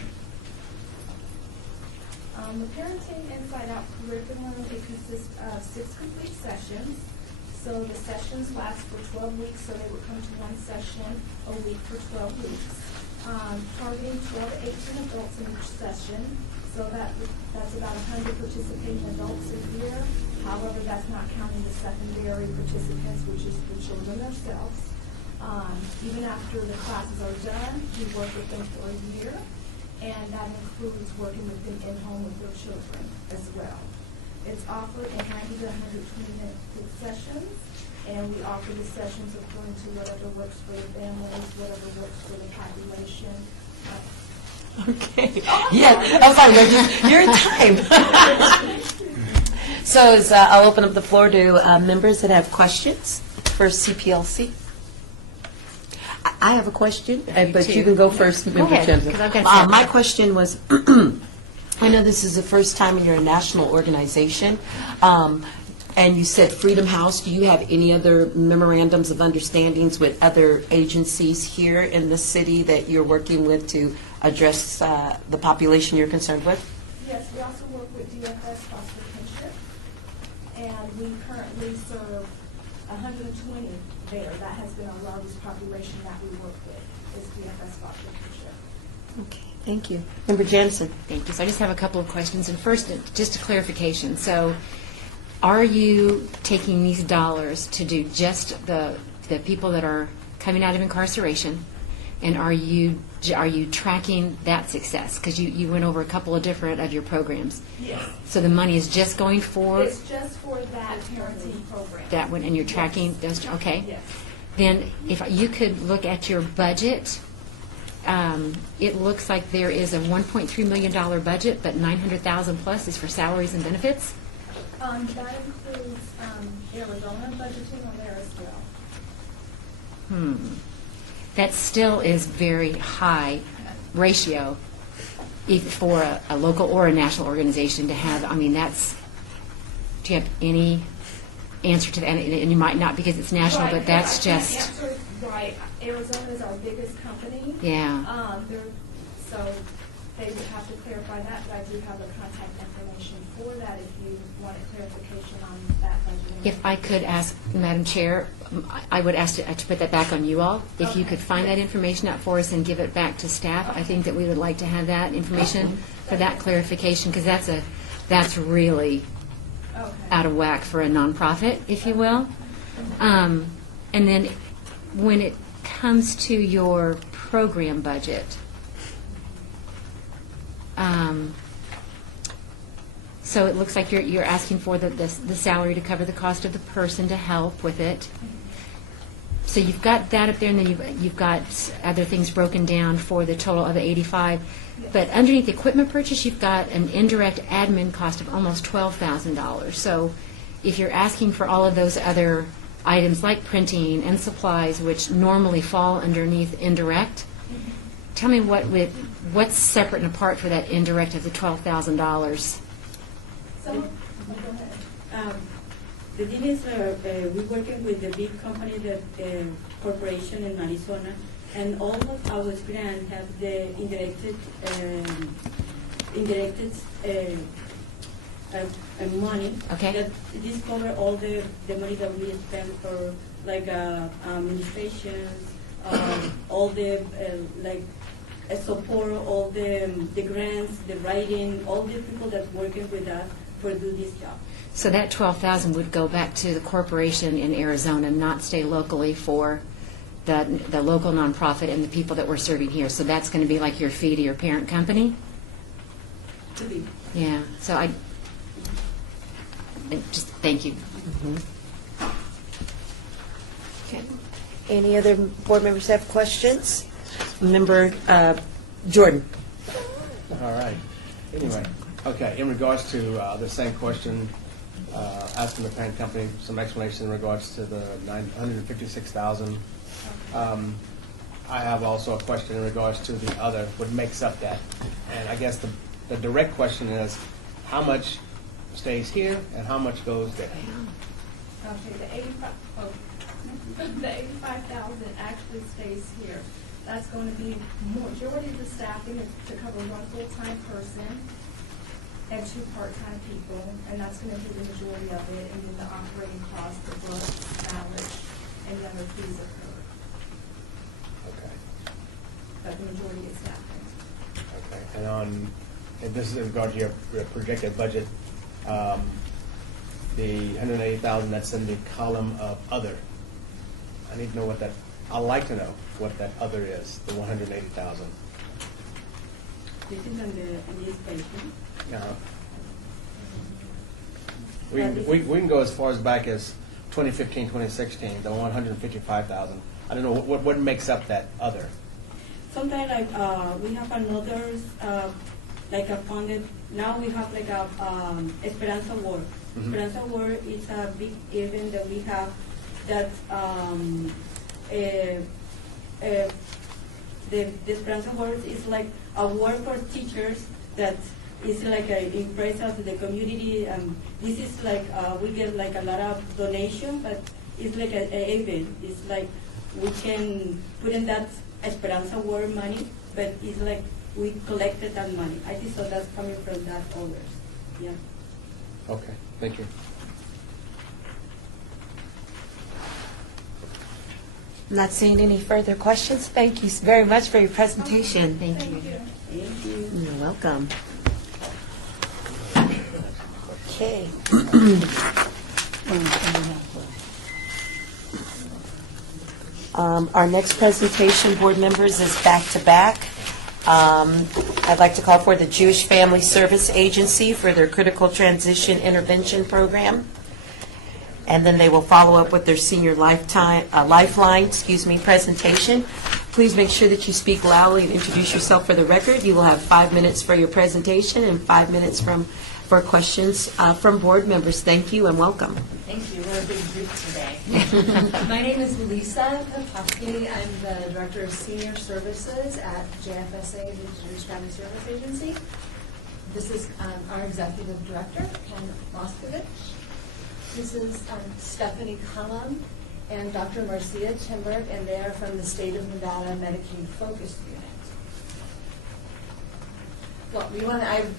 The Parenting Inside Out curriculum, it consists of 6 complete sessions. So the sessions last for 12 weeks, so they would come to one session a week for 12 weeks. Targeting 12 to 18 adults in each session. So that's about 100 participating adults a year. However, that's not counting the secondary participants, which is the children themselves. Even after the classes are done, we work with them for a year, and that includes working with them in home with their children as well. It's offered in 90 to 120-minute sessions, and we offer the sessions according to whatever works for the families, whatever works for the population. Okay. Yeah, I'm sorry, Reggie, you're in time. So I'll open up the floor to members that have questions for CPLC. I have a question, but you can go first, Member ahead, Jensen. 'cause I've got My question was, I know this is the first time you're a national organization, and you said Freedom House. Do you have any other memorandums of understandings with other agencies here in the city that you're working with to address the population you're concerned with? Yes, we also work with DFS Foster Kinship, and we currently serve 120 there. That has been our largest population that we work with, is DFS Foster Kinship. Okay, thank you. Member Jansen. Thank you. So I just have a couple of questions. And first, just a clarification. So are you taking these dollars to do just the people that are coming out of incarceration? And are you tracking that success? Because you went over a couple of different of your programs. Yes. So the money is just going for It's just for that parenting program. that one, and you're tracking those? Okay. Yes. Then if you could look at your budget, it looks like there is a $1.3 million budget, but $900,000 plus is for salaries and benefits. That includes Arizona budgeting on there as well. That still is very high ratio for a local or a national organization to have. I mean, do you have any answer to that? And you might not because it's national, but that's just... Right. Arizona is our biggest company. Yeah. So they would have to clarify that, but I do have the contact information for that if you wanted clarification on that budget. If I could ask, Madam Chair, I would ask to put that back on you all. If you could find that information out for us and give it back to staff, I think that we would like to have that information for that clarification, because that's really out of whack for a nonprofit, if you will. And then when it comes to your program budget, So it looks like you're asking for the salary to cover the cost of the person to help with it. So you've got that up there, and then you've got other things broken down for the total of the 85. But underneath the equipment purchase, you've got an indirect admin cost of almost $12,000. So if you're asking for all of those other items like printing and supplies, which normally fall underneath indirect, tell me what's separate and apart for that indirect of the $12,000? The thing is, we're working with the big company, the corporation in Arizona, and all of our grants have the indirected money. Okay. That this cover all the money that we spend for like administrations, all the support, all the grants, the writing, all the people that working with us for do this job. So that $12,000 would go back to the corporation in Arizona, not stay locally for the local nonprofit and the people that we're serving here. So that's going to be like your fee to your parent company? To be. Yeah. So I just thank you. Okay. Any other board members have questions? Member Jordan. All right. Anyway, okay, in regards to the same question, asking the parent company some explanation in regards to the $156,000. I have also a question in regards to the other, what makes up that. And I guess the direct question is, how much stays here and how much goes there? Okay, the 85,000 actually stays here. That's going to be majority of the staffing is to cover one full-time person and 2 part-time people, and that's going to be the majority of it, and then the operating costs, the books, mileage, and the other fees occur. Okay. But the majority is staffing. Okay. And this is in regard to your projected budget, the $180,000 that's in the column of other. I need to know what that. I'd like to know what that other is. The $180,000. This is on this page. Uh-huh. We can go as far as back as 2015, 2016, the $155,000. I don't know what makes up that other. Sometimes we have another like a funded. Now we have like a Esperanza World. Mm-hmm. Esperanza World is a big event that we have that the Esperanza World is like a work for teachers that is like a impress us the community. This is like we get like a lot of donation, but it's like an event. It's like we can put in that Esperanza World money, but it's like we collected that money. I think so that's coming from that others. Yeah. Okay, thank you. I'm not seeing any further questions. Thank you very much for your presentation. Thank you. Thank you. You're welcome. Okay. Our next presentation, board members, is back-to-back. I'd like to call for the Jewish Family Service Agency for their Critical Transition Intervention Program. And then they will follow up with their Senior Lifeline presentation. Please make sure that you speak loudly and introduce yourself for the record. You will have 5 minutes for your presentation and 5 minutes for questions from board members. Thank you and welcome. Thank you. We're a big group today. My name is Lisa Kopowski. I'm the Director of Senior Services at JFSA, the Jewish Family Service Agency. This is our Executive Director, Ken Moskovich. This is Stephanie Cullum and Dr. Marcia Timberg, and they are from the State of Nevada Medicaid Focus Unit. Well, I'm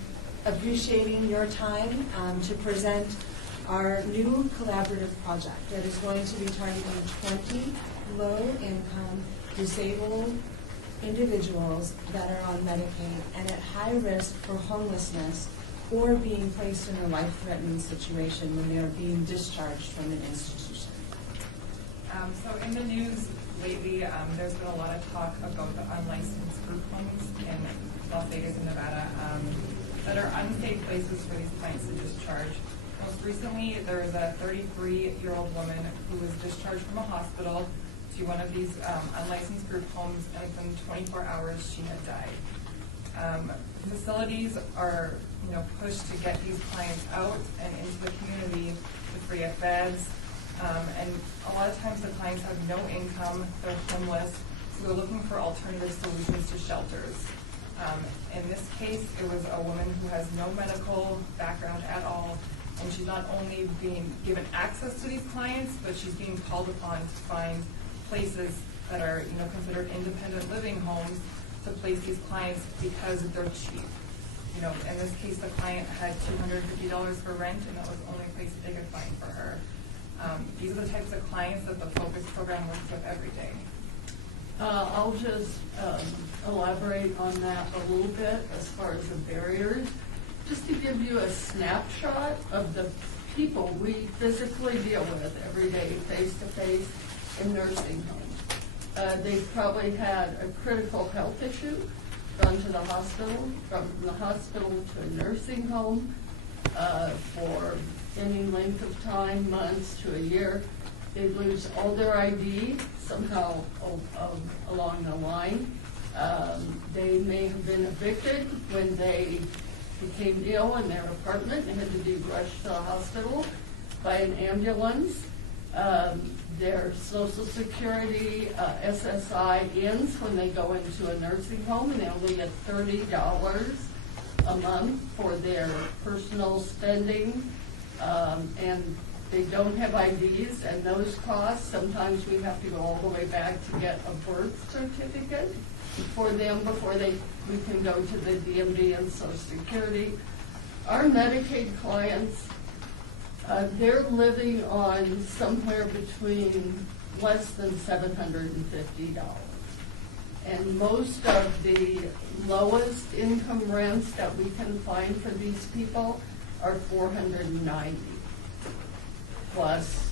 appreciating your time to present our new collaborative project that is going to be targeting 20 low-income disabled individuals that are on Medicaid and at high risk for homelessness or being placed in a life-threatening situation when they are being discharged from an institution. So in the news lately, there's been a lot of talk about the unlicensed group homes in Las Vegas and Nevada. that are unsafe places for these clients to discharge. Most recently, there was a 33-year-old woman who was discharged from a hospital to one of these unlicensed group homes, and within 24 hours she had died. Facilities are, pushed to get these clients out and into the community to free up beds, and a lot of times the clients have no income, they're homeless, so they're looking for alternative solutions to shelters. In this case, it was a woman who has no medical background at all, and she's not only being given access to these clients, but she's being called upon to find places that are, considered independent living homes to place these clients because they're cheap. In this case, the client had $250 for rent, and that was the only place they could find for her. These are the types of clients that the Focus program works with every day. I'll just elaborate on that a little bit as far as the barriers. Just to give you a snapshot of the people we physically deal with every day, face-to-face, in nursing homes. They've probably had a critical health issue, gone to the hospital, from the hospital to a nursing home for any length of time, months to a year. They lose all their ID somehow along the line. They may have been evicted when they became ill in their apartment and had to be rushed to the hospital by an ambulance. Their Social Security SSI ends when they go into a nursing home, and they only get $30 a month for their personal spending, and they don't have IDs, and those costs, sometimes we have to go all the way back to get a birth certificate for them before we can go to the DMV and Social Security. Our Medicaid clients, they're living on somewhere between less than $750. And most of the lowest income rents that we can find for these people are $490 plus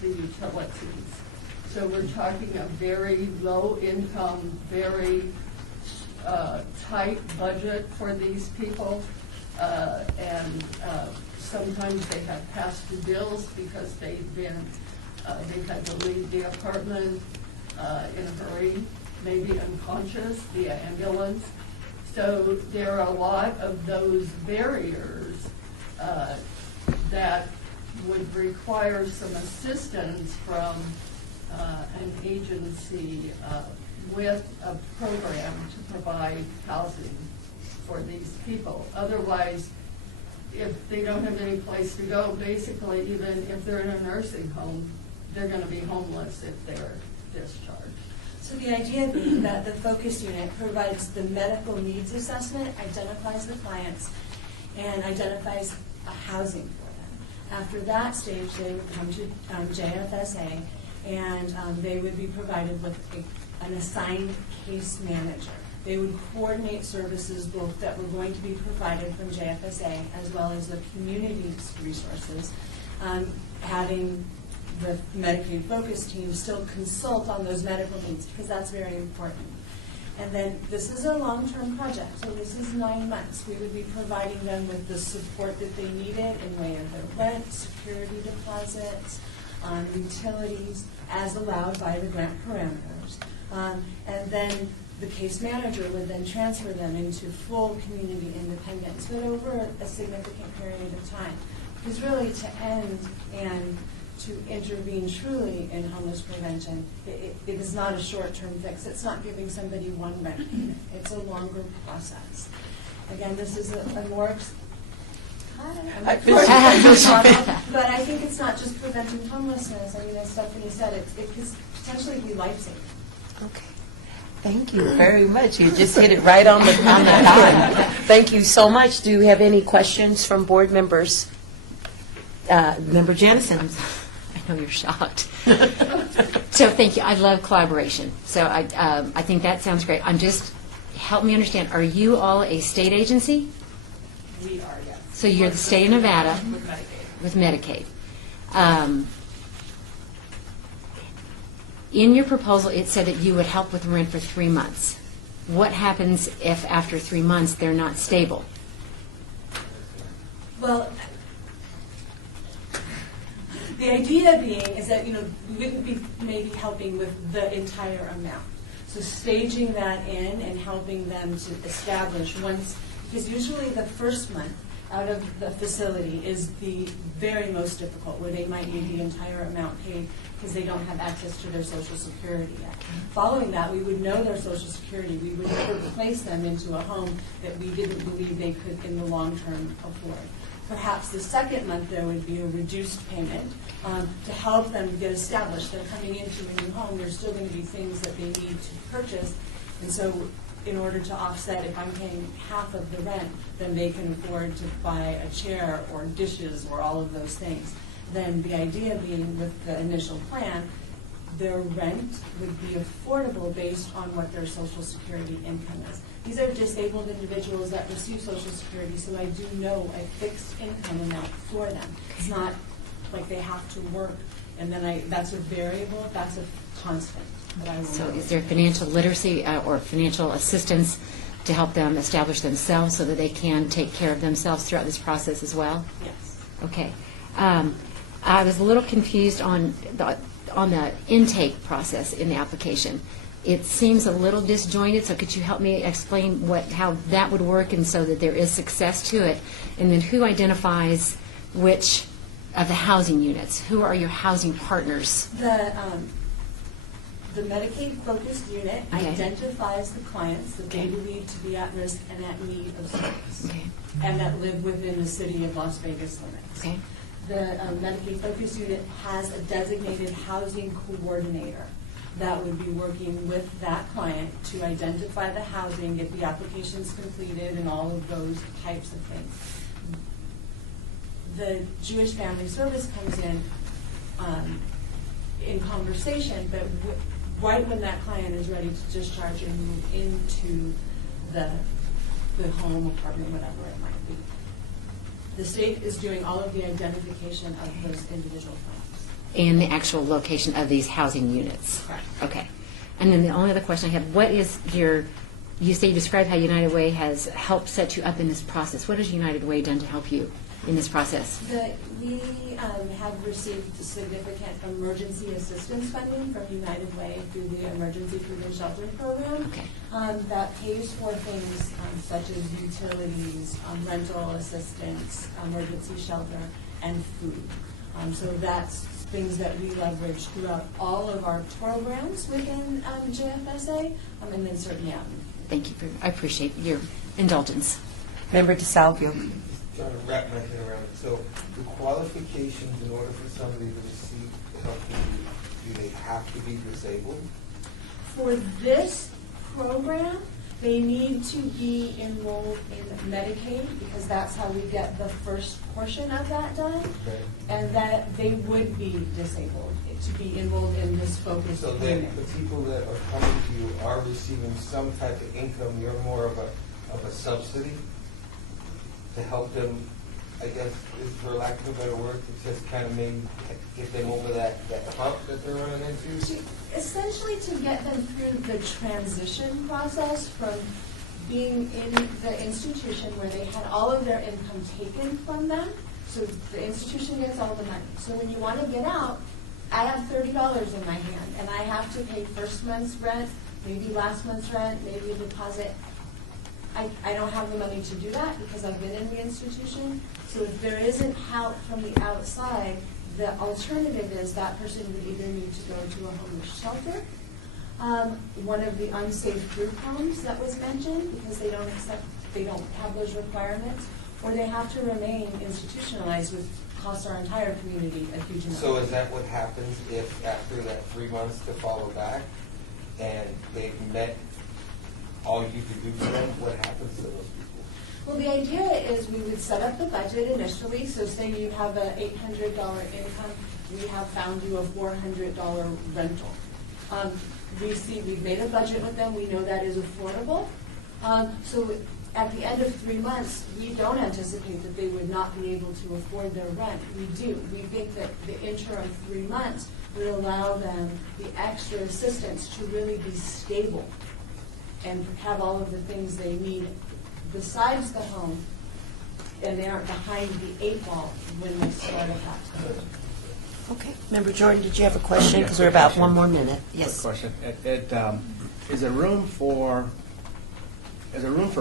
the utilities. So we're talking a very low income, very tight budget for these people, and sometimes they have past due bills because they've had to leave the apartment in a hurry, maybe unconscious via ambulance. So there are a lot of those barriers that would require some assistance from an agency with a program to provide housing for these people. Otherwise, if they don't have any place to go, basically, even if they're in a nursing home, they're going to be homeless if they're discharged. So the idea being that the focus unit provides the medical needs assessment, identifies the clients, and identifies a housing for them. After that stage, they would come to JFSA, and they would be provided with an assigned case manager. They would coordinate services both that were going to be provided from JFSA as well as the community's resources, having the Medicaid focus team still consult on those medical needs, because that's very important. And then this is a long-term project, so this is 9 months. We would be providing them with the support that they needed in way of their rent, security deposits, utilities, as allowed by the grant parameters. And then the case manager would then transfer them into full community independence, but over a significant period of time. Because really to end and to intervene truly in homeless prevention, it is not a short-term fix. It's not giving somebody one rent payment. It's a longer process. Again, this is a more but I think it's not just preventing homelessness. I mean, as Stephanie said, it could potentially be life-saving. Okay. Thank you very much. You just hit it right on the dime. Thank you so much. Do you have any questions from board members? Member Janison. I know you're shocked. So thank you. I love collaboration. So I think that sounds great. Help me understand, are you all a state agency? We are, yes. So you're the state of Nevada with Medicaid. In your proposal, it said that you would help with rent for 3 months. What happens if after 3 months they're not stable? Well, the idea being is that, we wouldn't be maybe helping with the entire amount. So staging that in and helping them to establish once, because usually the first month out of the facility is the very most difficult, where they might need the entire amount paid because they don't have access to their Social Security yet. Following that, we would know their Social Security. We would never place them into a home that we didn't believe they could in the long term afford. Perhaps the second month there would be a reduced payment to help them get established. They're coming into a new home. There's still going to be things that they need to purchase. And so in order to offset, if I'm paying half of the rent, then they can afford to buy a chair or dishes or all of those things. Then the idea being with the initial plan, their rent would be affordable based on what their Social Security income is. These are disabled individuals that receive Social Security, so I do know a fixed income amount for them. It's not like they have to work, and then that's a variable, that's a constant that I will So know. is there financial literacy or financial assistance to help them establish themselves so that they can take care of themselves throughout this process as well? Yes. Okay. I was a little confused on the intake process in the application. It seems a little disjointed, so could you help me explain how that would work and so that there is success to it? And then who identifies which of the housing units? Who are your housing partners? The Medicaid-focused unit Okay. identifies the clients that they believe to be at risk and at need of service, Okay. and that live within the city of Las Vegas limits. Okay. The Medicaid-focused unit has a designated housing coordinator that would be working with that client to identify the housing, get the applications completed, and all of those types of things. The Jewish Family Service comes in conversation, but right when that client is ready to discharge and move into the home, apartment, whatever it might be. The state is doing all of the identification of those individual clients. And the actual location of these housing units? Correct. Okay. And then the only other question I have, what is you say you described how United Way has helped set you up in this process. What has United Way done to help you in this process? We have received significant emergency assistance funding from United Way through the Emergency Food and Shelter Program. Okay. That pays for things such as utilities, rental assistance, emergency shelter, and food. So that's things that we leverage throughout all of our programs within JFSA, and then certainly out. Thank you. I appreciate your indulgence. Member DeSalvio. Trying to wrap my head around it. So the qualifications in order for somebody to receive help, do they have to be disabled? For this program, they need to be enrolled in Medicaid because that's how we get the first portion of that done. Okay. And that they would be disabled to be enrolled in this focused So then unit. the people that are coming to you are receiving some type of income. You're more of a subsidy to help them, I guess, for lack of a better word, to just kind of maybe get them over that hump that they're running into? Essentially to get them through the transition process from being in the institution where they had all of their income taken from them. So the institution gets all the money. So when you want to get out, I have $30 in my hand and I have to pay first month's rent, maybe last month's rent, maybe a deposit. I don't have the money to do that because I've been in the institution. So if there isn't help from the outside, the alternative is that person would either need to go to a homeless shelter, one of the unsafe group homes that was mentioned because they don't have those requirements, or they have to remain institutionalized, which costs our entire community a huge amount. So is that what happens if after that 3 months to follow back and they've met all you could do for them, what happens to those people? Well, the idea is we would set up the budget initially. So say you have an $800 income, we have found you a $400 rental. We've made a budget with them. We know that is affordable. So at the end of 3 months, we don't anticipate that they would not be able to afford their rent. We do. We think that the interim 3 months would allow them the extra assistance to really be stable and have all of the things they need besides the home and they aren't behind the 8 ball when they start at that time. Okay. Member Jordan, did you have a question? Because we're about one more minute. Yes. Quick question. Is there room for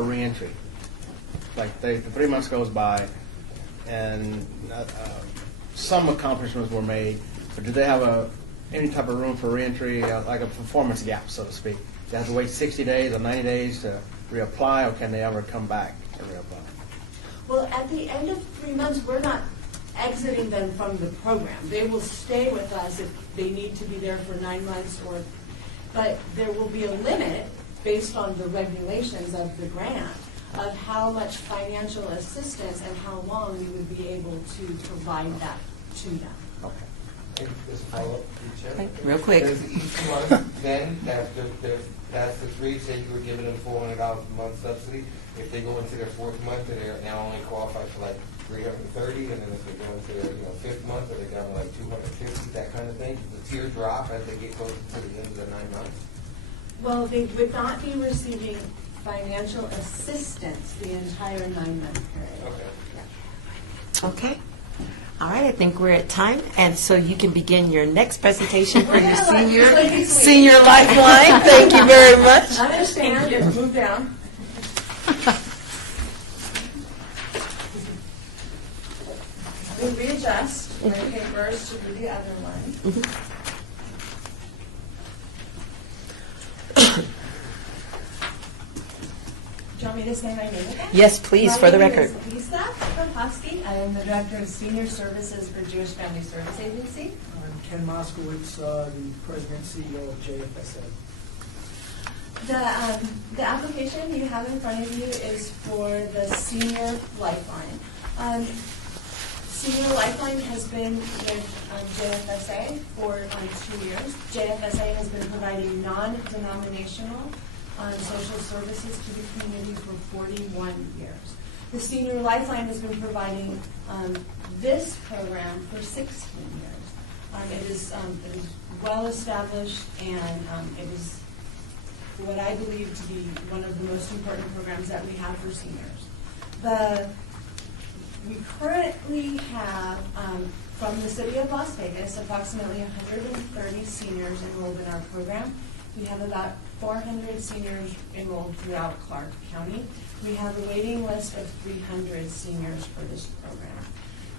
reentry? Like the 3 months goes by, and some accomplishments were made, but do they have any type of room for reentry, like a performance gap, so to speak? Do they have to wait 60 days or 90 days to reapply, or can they ever come back and reapply? Well, at the end of 3 months, we're not exiting them from the program. They will stay with us if they need to be there for 9 months, but there will be a limit based on the regulations of the grant of how much financial assistance and how long we would be able to provide that to them. And just a follow-up, Chair. Real quick. Does each month then, after that's the 3, say you were giving them $400 a month subsidy, if they go into their 4th month, they're now only qualified for like $330, and then if they go into their 5th month, are they down to like $250, that kind of thing? Does the tier drop as they get closer to the end of the 9 months? Well, they would not be receiving financial assistance the entire 9-month period. Okay. Okay. All right, I think we're at time, and so you can begin your next presentation for your senior lifeline. Thank you very much. I understand. Just move down. We readjust my papers to do the other one. Do you want me to say my name again? Yes, please, for the record. My name is Lisa Kopowski. I am the Director of Senior Services for Jewish Family Service Agency. I'm Ken Moskowitz, the President and CEO of JFSA. The application you have in front of you is for the Senior Lifeline. Senior Lifeline has been with JFSA for 2 years. JFSA has been providing non-denominational social services to the community for 41 years. The Senior Lifeline has been providing this program for 16 years. It is well established, and it is what I believe to be one of the most important programs that we have for seniors. We currently have, from the city of Las Vegas, approximately 130 seniors enrolled in our program. We have about 400 seniors enrolled throughout Clark County. We have a waiting list of 300 seniors for this program.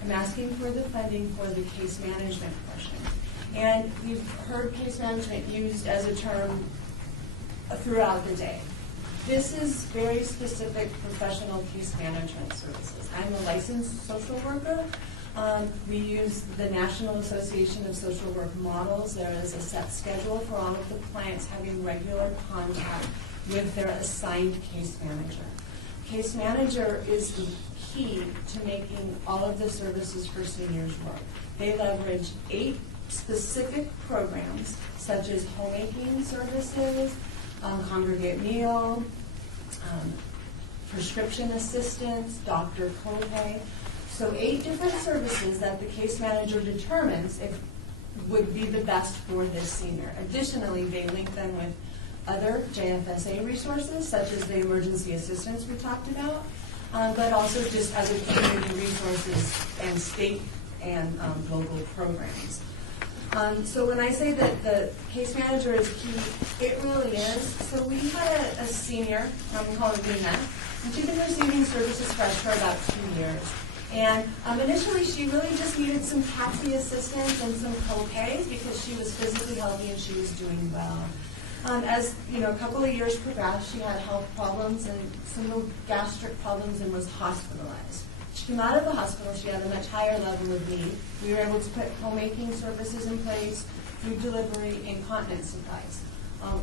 I'm asking for the funding for the case management portion. And we've heard case management used as a term throughout the day. This is very specific professional case management services. I'm a licensed social worker. We use the National Association of Social Work models. There is a set schedule for all of the clients having regular contact with their assigned case manager. Case manager is the key to making all of the services for seniors work. They leverage 8 specific programs, such as homemaking services, congregate meal, prescription assistance, doctor copay. So 8 different services that the case manager determines if would be the best for this senior. Additionally, they link them with other JFSA resources, such as the emergency assistance we talked about, but also just other community resources and state and local programs. So when I say that the case manager is key, it really is. So we had a senior, I'm going to call her Rena, and she'd been receiving services fresh for about 2 years. And initially she really just needed some taxi assistance and some co-pays because she was physically healthy and she was doing well. As a couple of years progressed, she had health problems and some gastric problems and was hospitalized. She came out of the hospital, she had a much higher level of need. We were able to put homemaking services in place, food delivery, and continence supplies,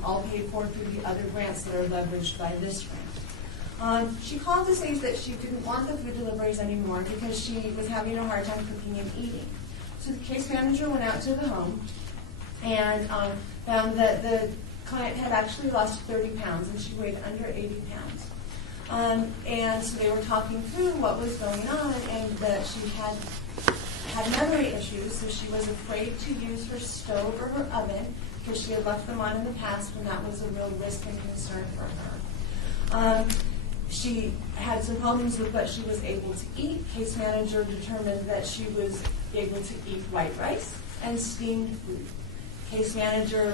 all paid for through the other grants that are leveraged by this grant. She called to say that she didn't want the food deliveries anymore because she was having a hard time cooking and eating. So the case manager went out to the home and found that the client had actually lost 30 pounds and she weighed under 80 pounds. And so they were talking through what was going on and that she had memory issues, so she was afraid to use her stove or her oven because she had left them on in the past and that was a real risk and concern for her. she had some problems with what she was able to eat. Case manager determined that she was able to eat white rice and steamed food. Case manager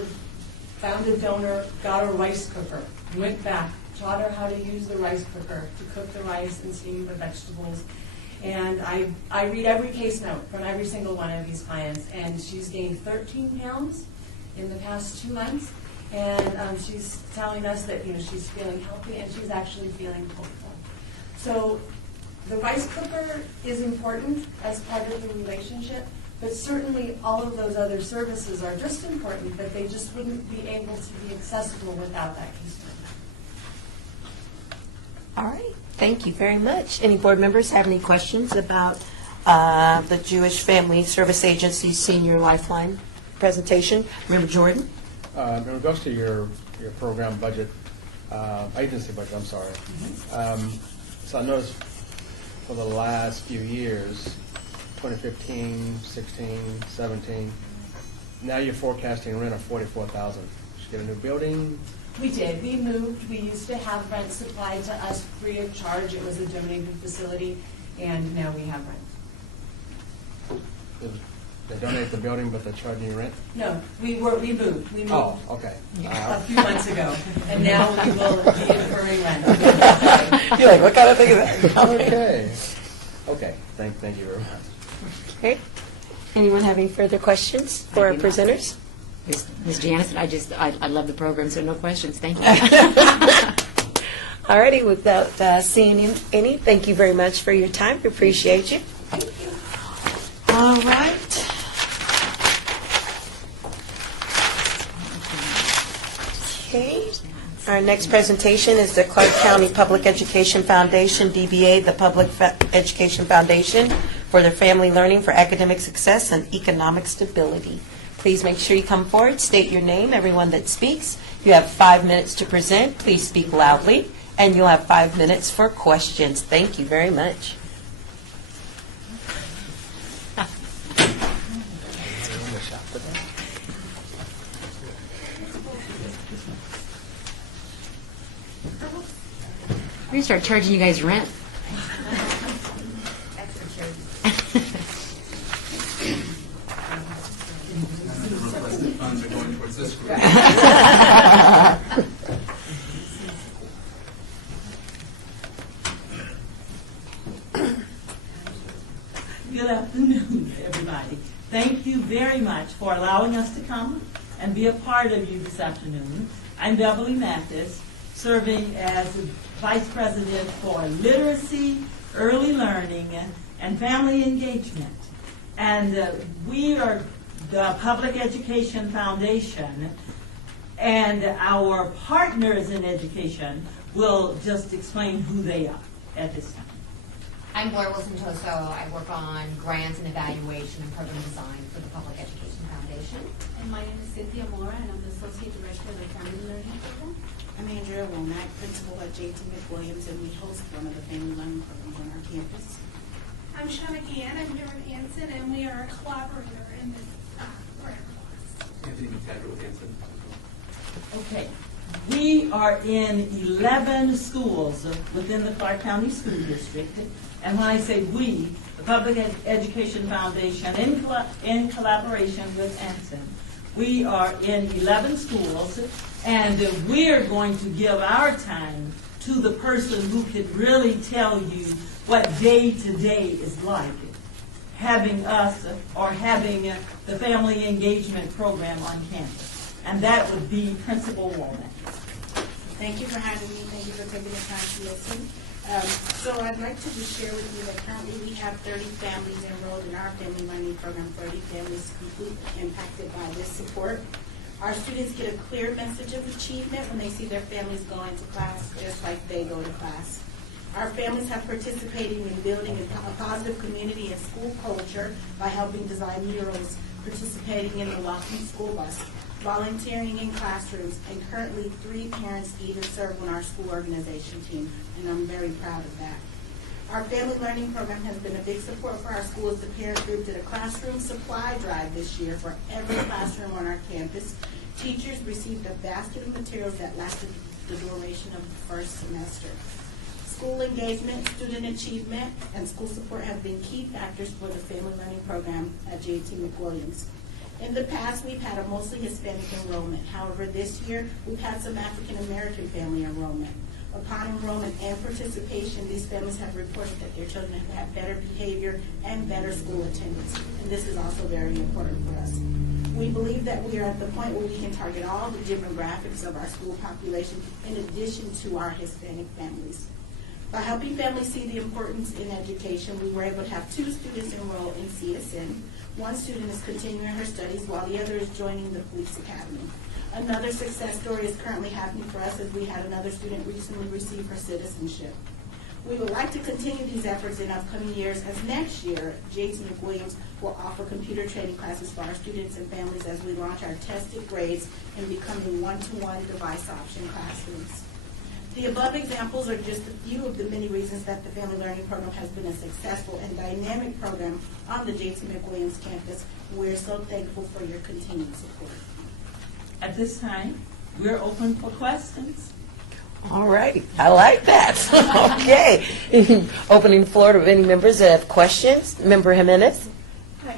found a donor, got a rice cooker, went back, taught her how to use the rice cooker to cook the rice and steam the vegetables. And I read every case note from every single one of these clients, and she's gained 13 pounds in the past 2 months. And she's telling us that she's feeling healthy, and she's actually feeling hopeful. So the rice cooker is important as part of the relationship, but certainly all of those other services are just important, but they just wouldn't be able to be accessible without that case manager. All right. Thank you very much. Any board members have any questions about the Jewish Family Service Agency Senior Lifeline presentation? Member Jordan? In regards to your program budget, agency budget, I'm sorry. So I noticed for the last few years, 2015, 16, 17, now you're forecasting rent of $44,000. Did you get a new building? We did. We moved. We used to have rent supplied to us free of charge. It was a donated facility, and now we have rent. They donate the building, but they're charging you rent? No, we moved. We moved. Oh, okay. A few months ago, and now we will be incurring rent. You're like, what kind of thing is that? Okay. Okay. Thank you very much. Okay. Anyone have any further questions for our presenters? Ms. Janison, I love the program, so no questions. Thank you. All righty, without seeing any, thank you very much for your time. We appreciate you. Thank you. All right. Okay. Our next presentation is the Clark County Public Education Foundation, DBA, the Public Education Foundation, for their family learning for academic success and economic stability. Please make sure you come forward, state your name, everyone that speaks. You have 5 minutes to present. Please speak loudly, and you'll have 5 minutes for questions. Thank you very much. We're going to start charging you guys rent. Funds are going towards this group. Good afternoon, everybody. Thank you very much for allowing us to come and be a part of you this afternoon. I'm Beverly Mathis, serving as Vice President for Literacy, Early Learning, and Family Engagement. And we are the Public Education Foundation, and our partners in education will just explain who they are at this time. I'm Blair Wilson-Toso. I work on grants and evaluation and program design for the Public Education Foundation. And my name is Cynthia Mora, and I'm the Associate Director of the Family Learning Program. I'm Andrea Womack, Principal at J.T. McWilliams, and we host one of the Family Learning Programs on our campus. I'm Shauna Guillen. I'm here with Hanson, and we are a collaborator in this program class. Anthony McTaggart with Hanson. Okay. We are in 11 schools within the Clark County School District. And when I say we, the Public Education Foundation, in collaboration with Anson, we are in 11 schools, and we're going to give our time to the person who can really tell you what day-to-day is like, having us or having the Family Engagement Program on campus. And that would be Principal Womack. Thank you for having me. Thank you for taking the time to listen. So I'd like to just share with you that currently we have 30 families enrolled in our Family Learning Program, 30 families completely impacted by this support. Our students get a clear message of achievement when they see their families going to class just like they go to class. Our families have participated in building a positive community and school culture by helping design murals, participating in the walking school bus, volunteering in classrooms, and currently 3 parents either serve on our school organization team, and I'm very proud of that. Our Family Learning Program has been a big support for our schools. The parent group did a classroom supply drive this year for every classroom on our campus. Teachers received a basket of materials that lasted the duration of the first semester. School engagement, student achievement, and school support have been key factors for the family learning program at J.T. McWilliams. In the past, we've had a mostly Hispanic enrollment. However, this year, we've had some African American family enrollment. Upon enrollment and participation, these families have reported that their children have had better behavior and better school attendance, and this is also very important for us. We believe that we are at the point where we can target all the demographics of our school population in addition to our Hispanic families. By helping families see the importance in education, we were able to have 2 students enroll in CSN. One student is continuing her studies while the other is joining the police academy. Another success story is currently happening for us as we had another student recently receive her citizenship. We would like to continue these efforts in upcoming years as next year, J.T. McWilliams will offer computer training classes for our students and families as we launch our tested grades and becoming one-to-one device option classrooms. The above examples are just a few of the many reasons that the Family Learning Program has been a successful and dynamic program on the J.T. McWilliams campus. We're so thankful for your continued support. At this time, we're open for questions. All right, I like that. Okay. Opening the floor to any members that have questions. Member Jimenez? Hi.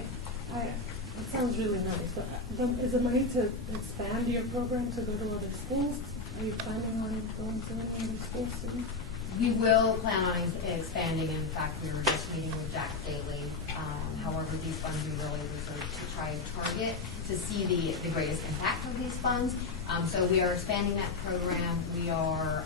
It sounds really nice. Is it money to expand your program to go to other schools? Are you planning on going to any other schools soon? We will plan on expanding. In fact, we were just meeting with Jack Daly. However, these funds we really reserve to try and target to see the greatest impact of these funds. So we are expanding that program. We are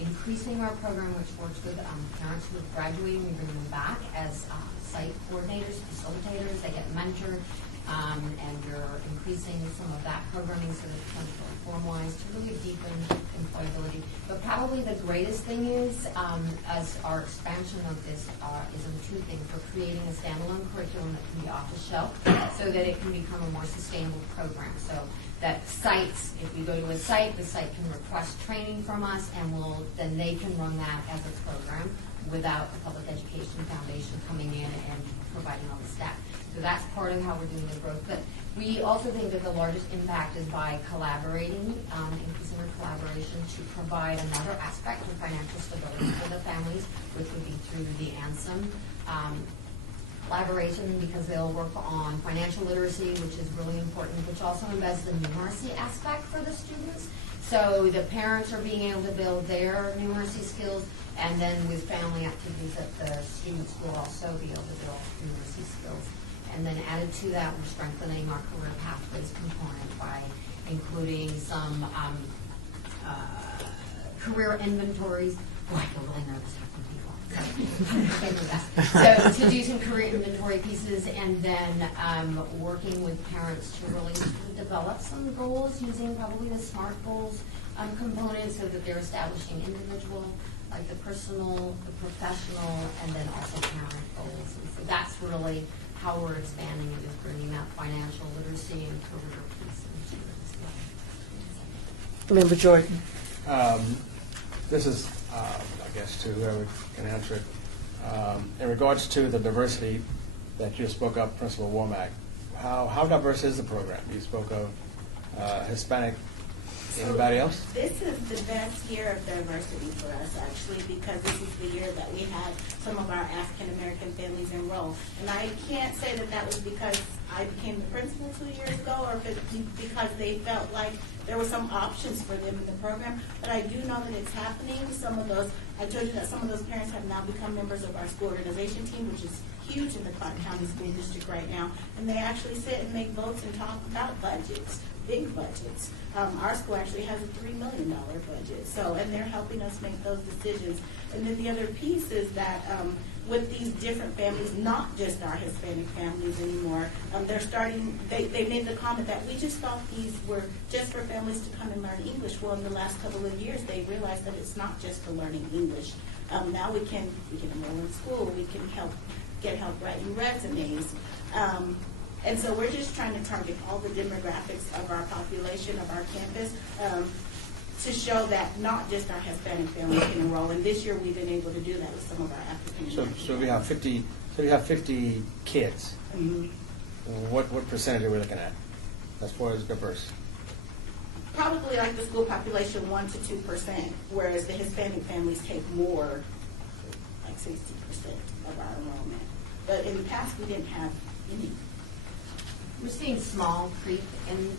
increasing our program, which works with parents who are graduating. We bring them back as site coordinators, facilitators. They get mentored. And we're increasing some of that programming so that it becomes more formalized to really deepen employability. But probably the greatest thing is, as our expansion of this is in 2 things. We're creating a standalone curriculum that can be off the shelf so that it can become a more sustainable program. So that sites, if we go to a site, the site can request training from us, and then they can run that as a program without the Public Education Foundation coming in and providing all the staff. So that's part of how we're doing the growth. But we also think that the largest impact is by collaborating, increasing our collaboration to provide another aspect of financial stability for the families, which would be through the ANSEM collaboration, because they'll work on financial literacy, which is really important, which also embeds the numeracy aspect for the students. So the parents are being able to build their numeracy skills, and then with family activities that the students will also be able to build numeracy skills. And then added to that, we're strengthening our career pathways component by including some career inventories. Boy, I feel really nervous talking to people. So to do some career inventory pieces, and then working with parents to really develop some goals using probably the SMART goals component, so that they're establishing individual, like the personal, the professional, and then also parent goals. And so that's really how we're expanding it, is bringing that financial literacy and career piece into it. Member Jordan. This is, I guess, to whoever can answer it. In regards to the diversity that you spoke of, Principal Womack, how diverse is the program? You spoke of Hispanic. Anybody else? This is the best year of diversity for us, actually, because this is the year that we had some of our African American families enroll. And I can't say that that was because I became the principal 2 years ago, or because they felt like there were some options for them in the program. But I do know that it's happening. Some of those, I told you that some of those parents have now become members of our school organization team, which is huge in the Clark County School District right now. And they actually sit and make votes and talk about budgets. Big budgets. Our school actually has a $3 million budget. So, and they're helping us make those decisions. And then the other piece is that with these different families, not just our Hispanic families anymore, they're starting, they made the comment that we just thought these were just for families to come and learn English. Well, in the last couple of years, they realized that it's not just for learning English. Now we can enroll in school, we can get help writing resumes. And so we're just trying to target all the demographics of our population, of our campus, to show that not just our Hispanic families can enroll. And this year we've been able to do that with some of our African American. So we have 50. So we have 50 kids. Mm-hmm. What percentage are we looking at as far as diverse? probably like the school population, 1% to 2%, whereas the Hispanic families take more, like 60% of our enrollment. But in the past, we didn't have any. We're seeing small creep in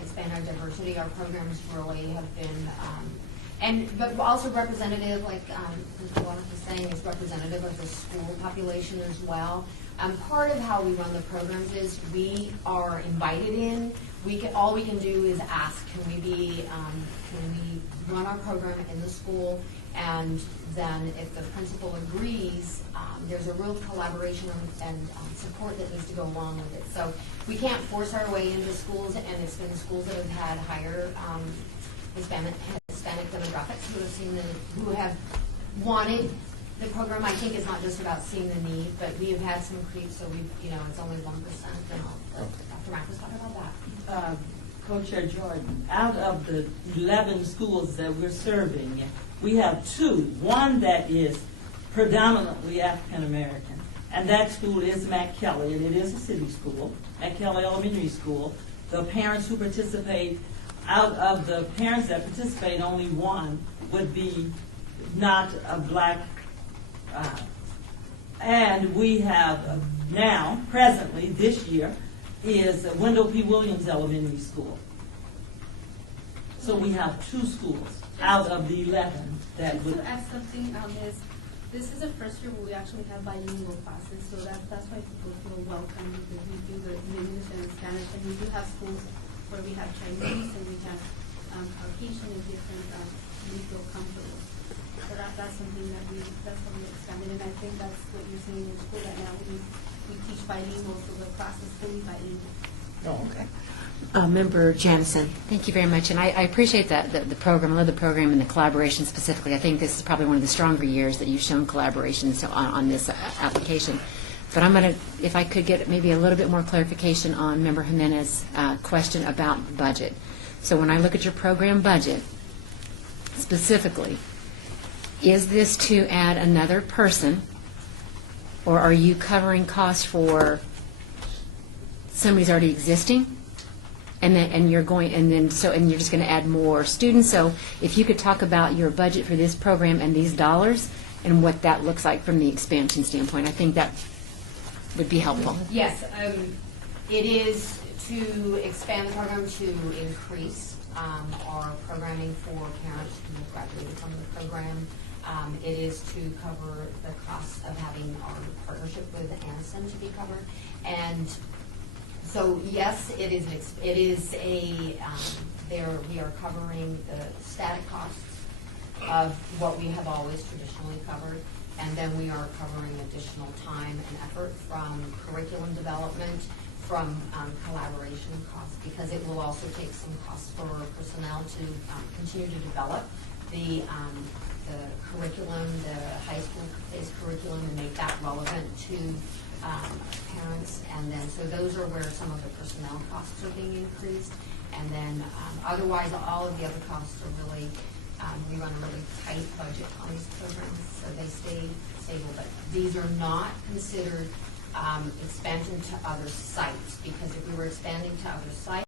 expand our diversity. Our programs really have been, but also representative, like Mr. Wallace was saying, is representative of the school population as well. Part of how we run the programs is we are invited in. All we can do is ask, can we run our program in the school? And then if the principal agrees, there's a real collaboration and support that needs to go along with it. So we can't force our way into schools, and it's been schools that have had higher Hispanic demographics who have wanted the program. I think it's not just about seeing the need, but we have had some creep, so it's only 1%, and Dr. Marcus talk about that. Co-Chair Jordan, out of the 11 schools that we're serving, we have 2. One that is predominantly African American, and that school is McKelly, and it is a city school, McKelly Elementary School. The parents who participate, out of the parents that participate, only one would be not a black. And we have now, presently, this year, is Wendell P. Williams Elementary School. So we have 2 schools out of the 11 that Just would. to add something on this is the first year where we actually have bilingual classes, so that's why people feel welcome, because we do the English and Spanish, and we do have schools where we have Chinese and we have Caucasian and different, we feel comfortable. So that's something that's what we expanded, and I think that's what you're seeing in school right now. We teach bilingual, so the class is fully bilingual. Oh, okay. Member Jansen. Thank you very much, and I appreciate the program. I love the program and the collaboration specifically. I think this is probably one of the stronger years that you've shown collaboration on this application. But I'm going to, if I could get maybe a little bit more clarification on Member Jimenez's question about budget. So when I look at your program budget, specifically, is this to add another person, or are you covering costs for somebody's already existing? And you're just going to add more students. So if you could talk about your budget for this program and these dollars and what that looks like from the expansion standpoint, I think that would be helpful. Yes, it is to expand the program to increase our programming for parents who have graduated from the program. It is to cover the cost of having our partnership with Anson to be covered, and so yes, it is we are covering the static costs of what we have always traditionally covered, and then we are covering additional time and effort from curriculum development, from collaboration costs, because it will also take some costs for personnel to continue to develop the curriculum, the high school-based curriculum, and make that relevant to parents. And then, so those are where some of the personnel costs are being increased. And then otherwise, all of the other costs are really, we run a really tight budget on these programs, so they stay stable. But these are not considered expansion to other sites, because if we were expanding to other sites,